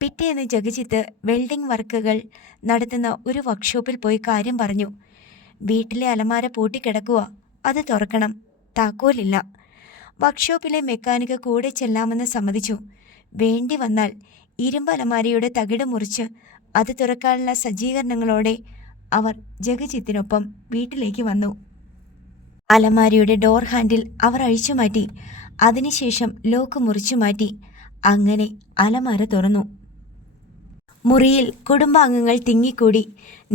പിറ്റേന്ന് ജഗജിത്ത് വെൽഡിംഗ് വർക്കുകൾ നടത്തുന്ന ഒരു വർക്ക്ഷോപ്പിൽ പോയി കാര്യം പറഞ്ഞു. വീട്ടിലെ അലമാര പൂട്ടിക്കിടക്കുക, അത് തുറക്കണം, താക്കോലില്ല. വർക്ക്ഷോപ്പിലെ മെക്കാനിക്ക് കൂടെ ചെല്ലാമെന്ന് സമ്മതിച്ചു. വേണ്ടി വന്നാൽ ഇരുമ്പ് അലമാരയുടെ തകിട് മുറിച്ച് അത് തുറക്കാനുള്ള സജ്ജീകരണങ്ങളോടെ അവർ ജഗജിത്തിനൊപ്പം വീട്ടിലേക്ക് വന്നു. അലമാരയുടെ ഡോർ ഹാൻഡിൽ അവർ അഴിച്ചുമാറ്റി. അതിനുശേഷം ലോക്ക് മുറിച്ചു മാറ്റി. അങ്ങനെ അലമാര തുറന്നു. മുറിയിൽ കുടുംബാംഗങ്ങൾ തിങ്ങിക്കൂടി.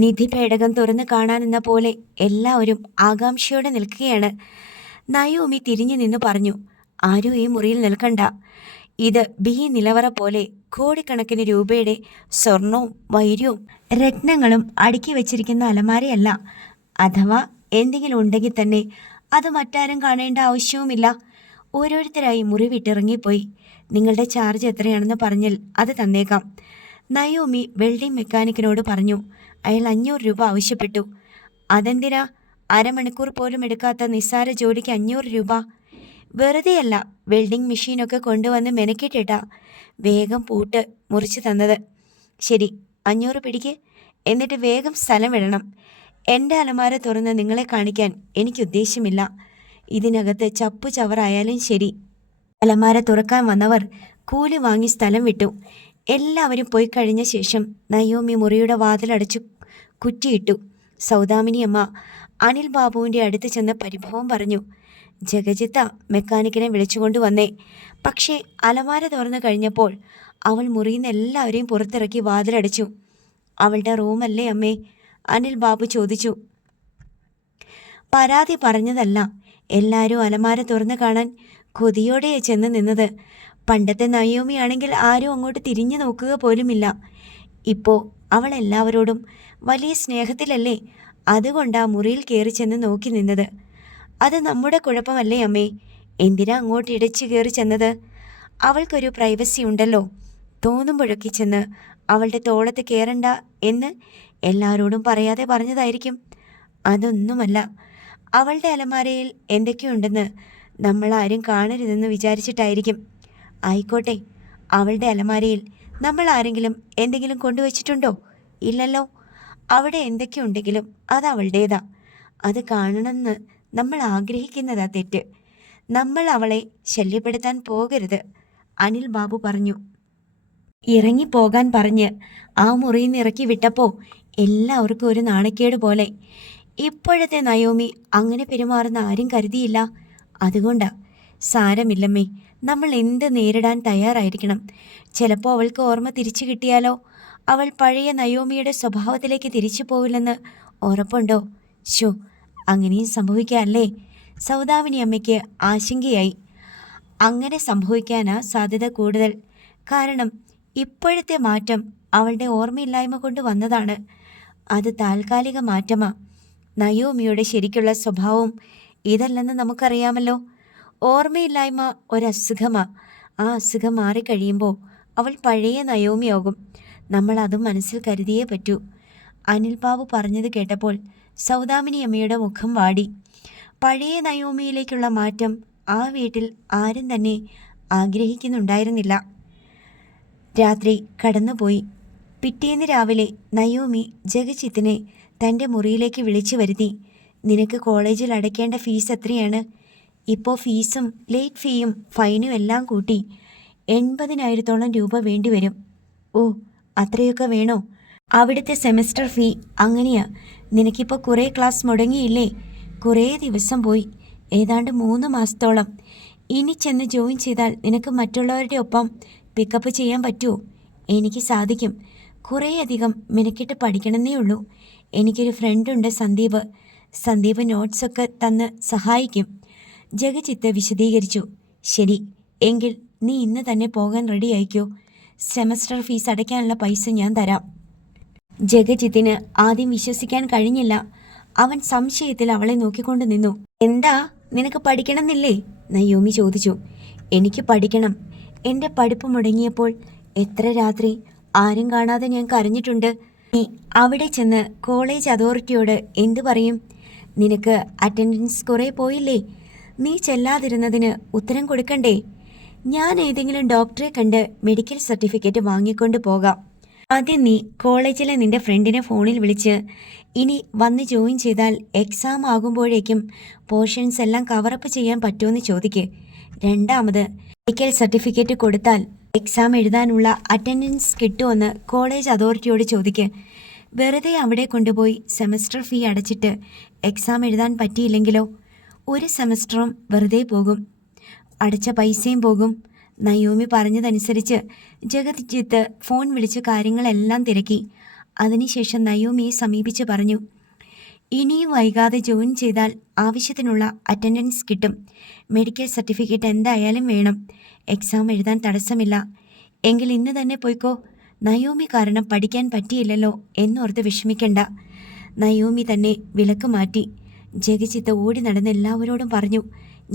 നിധി പേടകം തുറന്നു കാണാനെന്ന പോലെ എല്ലാവരും ആകാംക്ഷയോടെ നിൽക്കുകയാണ്. നയോമി തിരിഞ്ഞു നിന്ന് പറഞ്ഞു, ആരും ഈ മുറിയിൽ നിൽക്കണ്ട. ഇത് നിലവറ പോലെ കോടിക്കണക്കിന് രൂപയുടെ സ്വർണവും വൈര്യവും രത്നങ്ങളും അടുക്കി വച്ചിരിക്കുന്ന അലമാരയല്ല. അഥവാ എന്തെങ്കിലും ഉണ്ടെങ്കിൽ തന്നെ അത് മറ്റാരും കാണേണ്ട ആവശ്യവുമില്ല. ഓരോരുത്തരായി മുറി വിട്ടിറങ്ങിപ്പോയി. നിങ്ങളുടെ ചാർജ് എത്രയാണെന്ന് പറഞ്ഞാൽ അത് തന്നേക്കാം. നയോമി വെൽഡിംഗ് മെക്കാനിക്കിനോട് പറഞ്ഞു. അയാൾ 500 രൂപ ആവശ്യപ്പെട്ടു. അതെന്തിനാ? അരമണിക്കൂർ പോലും എടുക്കാത്ത നിസ്സാര ജോലിക്ക് 500 രൂപ? വെറുതെയല്ല, വെൽഡിംഗ് മെഷീനൊക്കെ കൊണ്ടുവന്ന് മെനക്കിട്ടിട്ടാ വേഗം പൂട്ട് മുറിച്ച് തന്നത്. ശരി, 500 പിടിക്ക്. എന്നിട്ട് വേഗം സ്ഥലം വിടണം. എൻ്റെ അലമാര തുറന്ന് നിങ്ങളെ കാണിക്കാൻ എനിക്ക് ഉദ്ദേശമില്ല. ഇതിനകത്ത് ചപ്പു ചവറായാലും ശരി. അലമാര തുറക്കാൻ വന്നവർ കൂലി വാങ്ങി സ്ഥലം വിട്ടു. എല്ലാവരും പോയി കഴിഞ്ഞ ശേഷം നയോമി മുറിയുടെ വാതിലടച്ചു കുറ്റിയിട്ടു. സൗദാമിനിയമ്മ അനിൽ ബാബുവിൻ്റെ അടുത്ത് ചെന്ന് പരിഭവം പറഞ്ഞു. ജഗജിത്ത മെക്കാനിക്കിനെ വിളിച്ചുകൊണ്ട് വന്നേ. പക്ഷേ അലമാര തുറന്നു കഴിഞ്ഞപ്പോൾ അവൾ മുറിയിൽ നിന്ന് എല്ലാവരെയും പുറത്തിറക്കി വാതിലടച്ചു. അവളുടെ റൂമല്ലേ അമ്മേ? അനിൽ ബാബു ചോദിച്ചു. പരാതി പറഞ്ഞതല്ല, എല്ലാവരും അലമാര തുറന്നു കാണാൻ കൊതിയോടെ ചെന്ന് നിന്നത്. പണ്ടത്തെ നയോമിയാണെങ്കിൽ ആരും അങ്ങോട്ട് തിരിഞ്ഞു നോക്കുക പോലുമില്ല. ഇപ്പോൾ അവൾ എല്ലാവരോടും വലിയ സ്നേഹത്തിലല്ലേ, അതുകൊണ്ടാ മുറിയിൽ കയറി ചെന്ന് നോക്കി നിന്നത്. അത് നമ്മുടെ കുഴപ്പമല്ലേ അമ്മേ? എന്തിനാ അങ്ങോട്ട് ഇടച്ചു കയറി ചെന്നത്? അവൾക്കൊരു പ്രൈവസി ഉണ്ടല്ലോ. തോന്നുമ്പോഴൊക്കെ ചെന്ന് അവളുടെ തോളത്ത് കയറണ്ട എന്ന് എല്ലാവരോടും പറയാതെ പറഞ്ഞതായിരിക്കും. അതൊന്നുമല്ല, അവളുടെ അലമാരയിൽ എന്തൊക്കെയുണ്ടെന്ന് നമ്മളാരും കാണരുതെന്ന് വിചാരിച്ചിട്ടായിരിക്കും. ആയിക്കോട്ടെ, അവളുടെ അലമാരയിൽ നമ്മൾ ആരെങ്കിലും എന്തെങ്കിലും കൊണ്ടുവച്ചിട്ടുണ്ടോ? ഇല്ലല്ലോ. അവിടെ എന്തൊക്കെയുണ്ടെങ്കിലും അത് അവളുടേതാ. അത് കാണണമെന്ന് നമ്മൾ ആഗ്രഹിക്കുന്നതാ തെറ്റ്. നമ്മൾ അവളെ ശല്യപ്പെടുത്താൻ പോകരുത്, അനിൽ ബാബു പറഞ്ഞു. ഇറങ്ങിപ്പോകാൻ പറഞ്ഞ് ആ മുറിയിൽ നിന്ന് ഇറക്കി വിട്ടപ്പോൾ എല്ലാവർക്കും ഒരു നാണക്കേട് പോലെ. ഇപ്പോഴത്തെ നയോമി അങ്ങനെ പെരുമാറുന്ന ആരും കരുതിയില്ല. അതുകൊണ്ടാ. സാരമില്ലമ്മേ, നമ്മൾ എന്ത് നേരിടാൻ തയ്യാറായിരിക്കണം. ചിലപ്പോൾ അവൾക്ക് ഓർമ്മ തിരിച്ചു കിട്ടിയാലോ? അവൾ പഴയ നയോമിയുടെ സ്വഭാവത്തിലേക്ക് തിരിച്ചു പോവില്ലെന്ന് ഉറപ്പുണ്ടോ? ശോ, അങ്ങനെയും സംഭവിക്കാമല്ലേ? സൗദാമിനി അമ്മയ്ക്ക് ആശങ്കയായി. അങ്ങനെ സംഭവിക്കാനാ സാധ്യത കൂടുതൽ. കാരണം ഇപ്പോഴത്തെ മാറ്റം അവളുടെ ഓർമ്മയില്ലായ്മ കൊണ്ട് വന്നതാണ്. അത് താൽക്കാലിക മാറ്റമാ. നയോമിയുടെ ശരിക്കുള്ള സ്വഭാവം ഇതല്ലെന്ന് നമുക്കറിയാമല്ലോ. ഓർമ്മയില്ലായ്മ ഒരസുഖമാ. ആ അസുഖം മാറിക്കഴിയുമ്പോൾ അവൾ പഴയ നയോമിയാകും. നമ്മൾ അതും മനസ്സിൽ കരുതിയേ പറ്റൂ. അനിൽ ബാബു പറഞ്ഞത് കേട്ടപ്പോൾ സൗദാമിനി അമ്മയുടെ മുഖം വാടി. പഴയ നയോമിയിലേക്കുള്ള മാറ്റം ആ വീട്ടിൽ ആരും തന്നെ ആഗ്രഹിക്കുന്നുണ്ടായിരുന്നില്ല. രാത്രി കടന്നുപോയി. പിറ്റേന്ന് രാവിലെ നയോമി ജഗജിത്തിനെ തൻ്റെ മുറിയിലേക്ക് വിളിച്ചു വരുത്തി. നിനക്ക് കോളേജിൽ അടയ്ക്കേണ്ട ഫീസ് എത്രയാണ്? ഇപ്പോൾ ഫീസും ലേറ്റ് ഫീയും ഫൈനും എല്ലാം കൂട്ടി 80,000-ഓളം രൂപ വേണ്ടിവരും. ഓ, അത്രയൊക്കെ വേണോ? അവിടുത്തെ സെമസ്റ്റർ ഫീ അങ്ങനെയാ. നിനക്കിപ്പോൾ കുറേ ക്ലാസ് മുടങ്ങിയില്ലേ? കുറേ ദിവസം പോയി, ഏതാണ്ട് 3 മാസത്തോളം. ഇനി ചെന്ന് ജോയിൻ ചെയ്താൽ നിനക്ക് മറ്റുള്ളവരുടെ ഒപ്പം പിക്കപ്പ് ചെയ്യാൻ പറ്റുമോ? എനിക്ക് സാധിക്കും. കുറേയധികം മെനക്കെട്ട് പഠിക്കണമെന്നേ ഉള്ളൂ. എനിക്കൊരു ഫ്രണ്ടുണ്ട്, സന്ദീപ്. സന്ദീപ് നോട്ട്സൊക്കെ തന്ന് സഹായിക്കും. ജഗജിത്ത് വിശദീകരിച്ചു. ശരി, എങ്കിൽ നീ ഇന്ന് തന്നെ പോകാൻ റെഡി ആയിക്കോ. സെമസ്റ്റർ ഫീസ് അടയ്ക്കാനുള്ള പൈസ ഞാൻ തരാം. ജഗജിത്തിന് ആദ്യം വിശ്വസിക്കാൻ കഴിഞ്ഞില്ല. അവൻ സംശയത്തിൽ അവളെ നോക്കിക്കൊണ്ട് നിന്നു. എന്താ, നിനക്ക് പഠിക്കണമെന്നില്ലേ? നയോമി ചോദിച്ചു. എനിക്ക് പഠിക്കണം. എൻ്റെ പഠിപ്പ് മുടങ്ങിയപ്പോൾ എത്ര രാത്രി ആരും കാണാതെ ഞാൻ കരഞ്ഞിട്ടുണ്ട്. നീ അവിടെ ചെന്ന് കോളേജ് അതോറിറ്റിയോട് എന്തു പറയും? നിനക്ക് അറ്റൻഡൻസ് കുറേ പോയില്ലേ? നീ ചെല്ലാതിരുന്നതിന് ഉത്തരം കൊടുക്കണ്ടേ? ഞാൻ ഏതെങ്കിലും ഡോക്ടറെ കണ്ട് മെഡിക്കൽ സർട്ടിഫിക്കറ്റ് വാങ്ങിക്കൊണ്ട് പോകാം. ആദ്യം നീ കോളേജിലെ നിന്റെ ഫ്രണ്ടിനെ ഫോണിൽ വിളിച്ച് ഇനി വന്ന് ജോയിൻ ചെയ്താൽ എക്സാം ആകുമ്പോഴേക്കും പോർഷൻസ് എല്ലാം കവറപ്പ് ചെയ്യാൻ പറ്റുമെന്ന് ചോദിക്ക്. രണ്ടാമത്, മെഡിക്കൽ സർട്ടിഫിക്കറ്റ് കൊടുത്താൽ എക്സാം എഴുതാനുള്ള അറ്റൻഡൻസ് കിട്ടുമെന്ന് കോളേജ് അതോറിറ്റിയോട് ചോദിക്ക്. വെറുതെ അവിടെ കൊണ്ടുപോയി സെമസ്റ്റർ ഫീ അടച്ചിട്ട് എക്സാം എഴുതാൻ പറ്റിയില്ലെങ്കിലോ? ഒരു സെമസ്റ്ററും വെറുതെ പോകും, അടച്ച പൈസയും പോകും. നയോമി പറഞ്ഞതനുസരിച്ച് ജഗജിത്ത് ഫോൺ വിളിച്ച് കാര്യങ്ങളെല്ലാം തിരക്കി. അതിനുശേഷം നയോമിയെ സമീപിച്ച് പറഞ്ഞു, ഇനിയും വൈകാതെ ജോയിൻ ചെയ്താൽ ആവശ്യത്തിനുള്ള അറ്റൻഡൻസ് കിട്ടും. മെഡിക്കൽ സർട്ടിഫിക്കറ്റ് എന്തായാലും വേണം. എക്സാം എഴുതാൻ തടസ്സമില്ല. എങ്കിൽ ഇന്ന് തന്നെ പോയിക്കോ. നയോമി കാരണം പഠിക്കാൻ പറ്റിയില്ലല്ലോ എന്നോർത്ത് വിഷമിക്കണ്ട. നയോമി തന്നെ വിലക്ക് മാറ്റി. ജഗജിത്ത് ഓടി നടന്ന് എല്ലാവരോടും പറഞ്ഞു,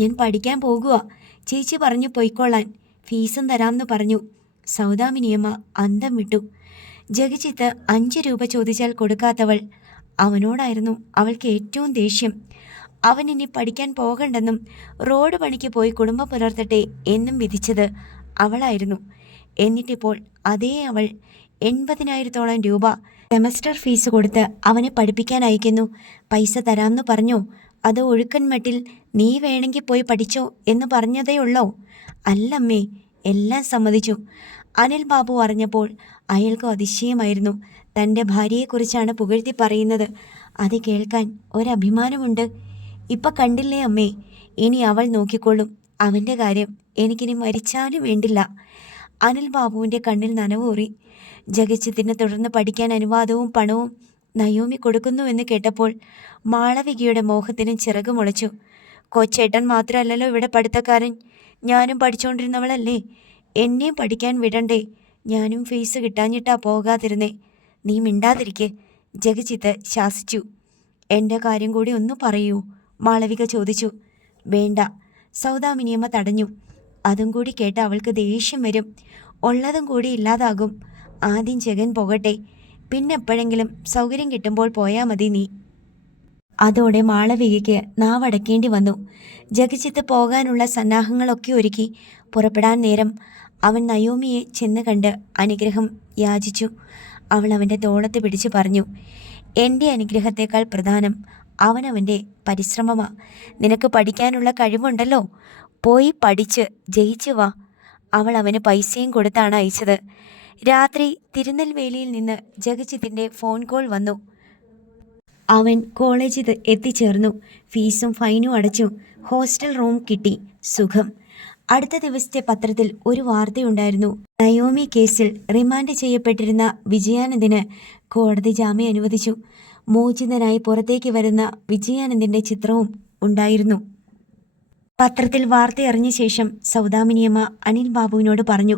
ഞാൻ പഠിക്കാൻ പോകുക. ചേച്ചി പറഞ്ഞു പൊയ്ക്കൊള്ളാൻ. ഫീസും തരാമെന്ന് പറഞ്ഞു. സൗദാമിനിയമ്മ അന്തം വിട്ടു. ജഗജിത്ത് 5 രൂപ ചോദിച്ചാൽ കൊടുക്കാത്തവൾ. അവനോടായിരുന്നു അവൾക്ക് ഏറ്റവും ദേഷ്യം. അവൻ ഇനി പഠിക്കാൻ പോകണ്ടെന്നും റോഡ് പണിക്ക് പോയി കുടുംബം പുലർത്തട്ടെ എന്നും വിധിച്ചത് അവളായിരുന്നു. എന്നിട്ടിപ്പോൾ അതേ അവൾ 80,000-ഓളം രൂപ സെമസ്റ്റർ ഫീസ് കൊടുത്ത് അവനെ പഠിപ്പിക്കാൻ അയക്കുന്നു. പൈസ തരാമെന്ന് പറഞ്ഞോ? അത് ഒഴുക്കൻ മട്ടിൽ നീ വേണമെങ്കിൽ പോയി പഠിച്ചോ എന്ന് പറഞ്ഞതേ ഉള്ളോ? അല്ലമ്മേ, എല്ലാം സമ്മതിച്ചു. അനിൽ ബാബു അറിഞ്ഞപ്പോൾ അയാൾക്ക് അതിശയമായിരുന്നു. തൻ്റെ ഭാര്യയെക്കുറിച്ചാണ് പുകഴ്ത്തി പറയുന്നത്. അത് കേൾക്കാൻ ഒരഭിമാനമുണ്ട്. ഇപ്പം കണ്ടില്ലേ അമ്മേ, ഇനി അവൾ നോക്കിക്കൊള്ളും അവൻ്റെ കാര്യം. എനിക്കിനി മരിച്ചാലും വേണ്ടില്ല. അനിൽ ബാബുവിൻ്റെ കണ്ണിൽ നനവൂറി. ജഗജിത്തിനെ തുടർന്ന് പഠിക്കാൻ അനുവാദവും പണവും നയോമി കൊടുക്കുന്നുവെന്ന് കേട്ടപ്പോൾ മാളവികയുടെ മോഹത്തിനും ചിറകു മുളച്ചു. കൊച്ചേട്ടൻ മാത്രമല്ലല്ലോ ഇവിടെ പഠിത്തക്കാരൻ, ഞാനും പഠിച്ചുകൊണ്ടിരുന്നവളല്ലേ. എന്നെയും പഠിക്കാൻ വിടണ്ടേ? ഞാനും ഫീസ് കിട്ടാഞ്ഞിട്ടാ പോകാതിരുന്നേ. നീ മിണ്ടാതിരിക്കെ, ജഗജിത്ത് ശാസിച്ചു. എൻ്റെ കാര്യം കൂടി ഒന്ന് പറയൂ, മാളവിക ചോദിച്ചു. വേണ്ട, സൗദാമിനിയമ്മ തടഞ്ഞു. അതും കൂടി കേട്ട അവൾക്ക് ദേഷ്യം വരും. ഉള്ളതും കൂടി ഇല്ലാതാകും. ആദ്യം ജഗൻ പോകട്ടെ, പിന്നെ എപ്പോഴെങ്കിലും സൗകര്യം കിട്ടുമ്പോൾ പോയാൽ മതി നീ. അതോടെ മാളവികയ്ക്ക് നാവടക്കേണ്ടി വന്നു. ജഗജിത്ത് പോകാനുള്ള സന്നാഹങ്ങളൊക്കെ ഒരുക്കി പുറപ്പെടാൻ നേരം അവൻ നയോമിയെ ചെന്ന് കണ്ട് അനുഗ്രഹം യാചിച്ചു. അവൾ അവൻ്റെ തോളത്ത് പിടിച്ചു പറഞ്ഞു, എൻ്റെ അനുഗ്രഹത്തേക്കാൾ പ്രധാനം അവനവൻ്റെ പരിശ്രമമാ. നിനക്ക് പഠിക്കാനുള്ള കഴിവുണ്ടല്ലോ, പോയി പഠിച്ച് ജയിച്ചു വാ. അവൾ അവന് പൈസയും കൊടുത്താണ് അയച്ചത്. രാത്രി തിരുനെൽവേലിയിൽ നിന്ന് ജഗജിത്തിൻ്റെ ഫോൺ കോൾ വന്നു. അവൻ കോളേജിൽ എത്തിച്ചേർന്നു. ഫീസും ഫൈനും അടച്ചു. ഹോസ്റ്റൽ റൂം കിട്ടി. സുഖം. അടുത്ത ദിവസത്തെ പത്രത്തിൽ ഒരു വാർത്തയുണ്ടായിരുന്നു. നയോമി കേസിൽ റിമാൻഡ് ചെയ്യപ്പെട്ടിരുന്ന വിജയാനന്ദിന് കോടതി ജാമ്യം അനുവദിച്ചു. മോചിതനായി പുറത്തേക്ക് വരുന്ന വിജയാനന്ദിൻ്റെ ചിത്രവും ഉണ്ടായിരുന്നു. പത്രത്തിൽ വാർത്തയറിഞ്ഞ ശേഷം സൗദാമിനിയമ്മ അനിൽ ബാബുവിനോട് പറഞ്ഞു,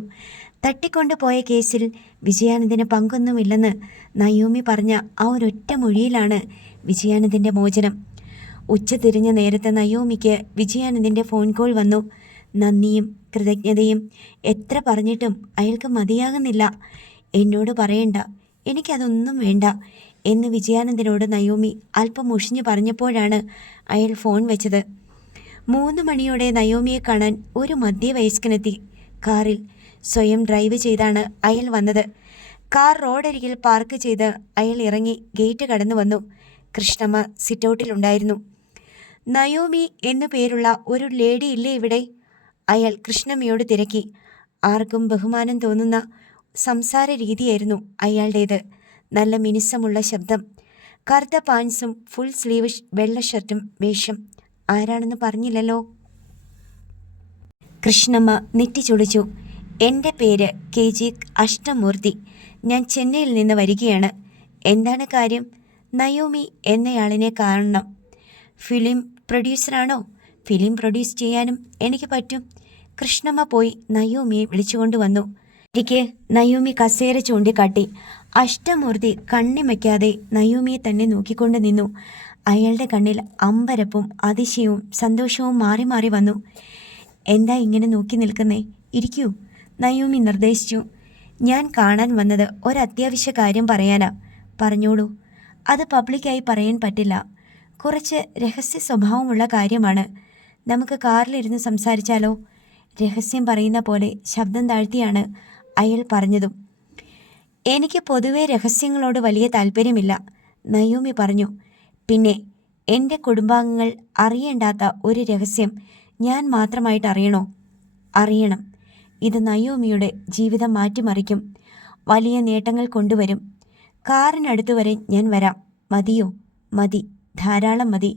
തട്ടിക്കൊണ്ടുപോയ കേസിൽ വിജയാനന്ദിന് പങ്കൊന്നുമില്ലെന്ന് നയോമി പറഞ്ഞ ആ ഒരൊറ്റ മൊഴിയിലാണ് വിജയാനന്ദിൻ്റെ മോചനം. ഉച്ചതിരിഞ്ഞ നേരത്തെ നയോമിക്ക് വിജയാനന്ദിൻ്റെ ഫോൺ കോൾ വന്നു. നന്ദിയും കൃതജ്ഞതയും എത്ര പറഞ്ഞിട്ടും അയാൾക്ക് മതിയാകുന്നില്ല. എന്നോട് പറയണ്ട, എനിക്കതൊന്നും വേണ്ട എന്ന് വിജയാനന്ദിനോട് നയോമി അല്പം മുഷിഞ്ഞു പറഞ്ഞപ്പോഴാണ് അയാൾ ഫോൺ വെച്ചത്. 3 മണിയോടെ നയോമിയെ കാണാൻ ഒരു മധ്യവയസ്കനെത്തി. കാറിൽ സ്വയം ഡ്രൈവ് ചെയ്താണ് അയാൾ വന്നത്. കാർ റോഡരികിൽ പാർക്ക് ചെയ്ത് അയാൾ ഇറങ്ങി ഗേറ്റ് കടന്നു വന്നു. കൃഷ്ണമ്മ സിറ്റൗട്ടിലുണ്ടായിരുന്നു. നയോമി എന്നു പേരുള്ള ഒരു ലേഡി ഇല്ലേ ഇവിടെ? അയാൾ കൃഷ്ണമ്മയോട് തിരക്കി. ആർക്കും ബഹുമാനം തോന്നുന്ന സംസാര രീതിയായിരുന്നു അയാളുടേത്. നല്ല മിനുസമുള്ള ശബ്ദം. കറുത്ത പാൻസും ഫുൾ സ്ലീവ് വെള്ള ഷർട്ടും വേഷം. ആരാണെന്ന് പറഞ്ഞില്ലല്ലോ. കൃഷ്ണമ്മ നെറ്റി ചൊളിച്ചു. എൻ്റെ പേര് KG അഷ്ടമൂർത്തി. ഞാൻ ചെന്നൈയിൽ നിന്ന് വരികയാണ്. എന്താണ് കാര്യം? നയോമി എന്നയാളിനെ കാണണം. ഫിലിം പ്രൊഡ്യൂസറാണോ? ഫിലിം പ്രൊഡ്യൂസ് ചെയ്യാനും എനിക്ക് പറ്റും. കൃഷ്ണമ്മ പോയി നയോമിയെ വിളിച്ചുകൊണ്ട് വന്നു. എനിക്ക് നയോമി കസേര ചൂണ്ടിക്കാട്ടി. അഷ്ടമൂർത്തി കണ്ണിമയ്ക്കാതെ നയോമിയെ തന്നെ നോക്കിക്കൊണ്ട് നിന്നു. അയാളുടെ കണ്ണിൽ അമ്പരപ്പും അതിശയവും സന്തോഷവും മാറി മാറി വന്നു. എന്താ ഇങ്ങനെ നോക്കി നിൽക്കുന്നേ? ഇരിക്കൂ, നയോമി നിർദ്ദേശിച്ചു. ഞാൻ കാണാൻ വന്നത് ഒരത്യാവശ്യ കാര്യം പറയാനാ. പറഞ്ഞോളൂ. അത് പബ്ലിക്കായി പറയാൻ പറ്റില്ല. കുറച്ച് രഹസ്യ സ്വഭാവമുള്ള കാര്യമാണ്. നമുക്ക് കാറിലിരുന്ന് സംസാരിച്ചാലോ? രഹസ്യം പറയുന്ന പോലെ ശബ്ദം താഴ്ത്തിയാണ് അയാൾ പറഞ്ഞതും. എനിക്ക് പൊതുവെ രഹസ്യങ്ങളോട് വലിയ താല്പര്യമില്ല, നയോമി പറഞ്ഞു. പിന്നെ എൻ്റെ കുടുംബാംഗങ്ങൾ അറിയേണ്ടാത്ത ഒരു രഹസ്യം ഞാൻ മാത്രമായിട്ട് അറിയണോ? അറിയണം. ഇത് നയോമിയുടെ ജീവിതം മാറ്റിമറിക്കും. വലിയ നേട്ടങ്ങൾ കൊണ്ടുവരും. കാറിനടുത്ത് വരെ ഞാൻ വരാം. മതിയോ? മതി, ധാരാളം മതി.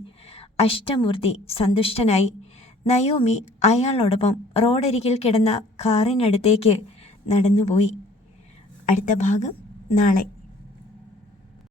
അഷ്ടമൂർത്തി സന്തുഷ്ടനായി. നയോമി അയാളോടൊപ്പം റോഡരികിൽ കിടന്ന കാറിനടുത്തേക്ക് നടന്നുപോയി. അടുത്ത ഭാഗം നാളെ.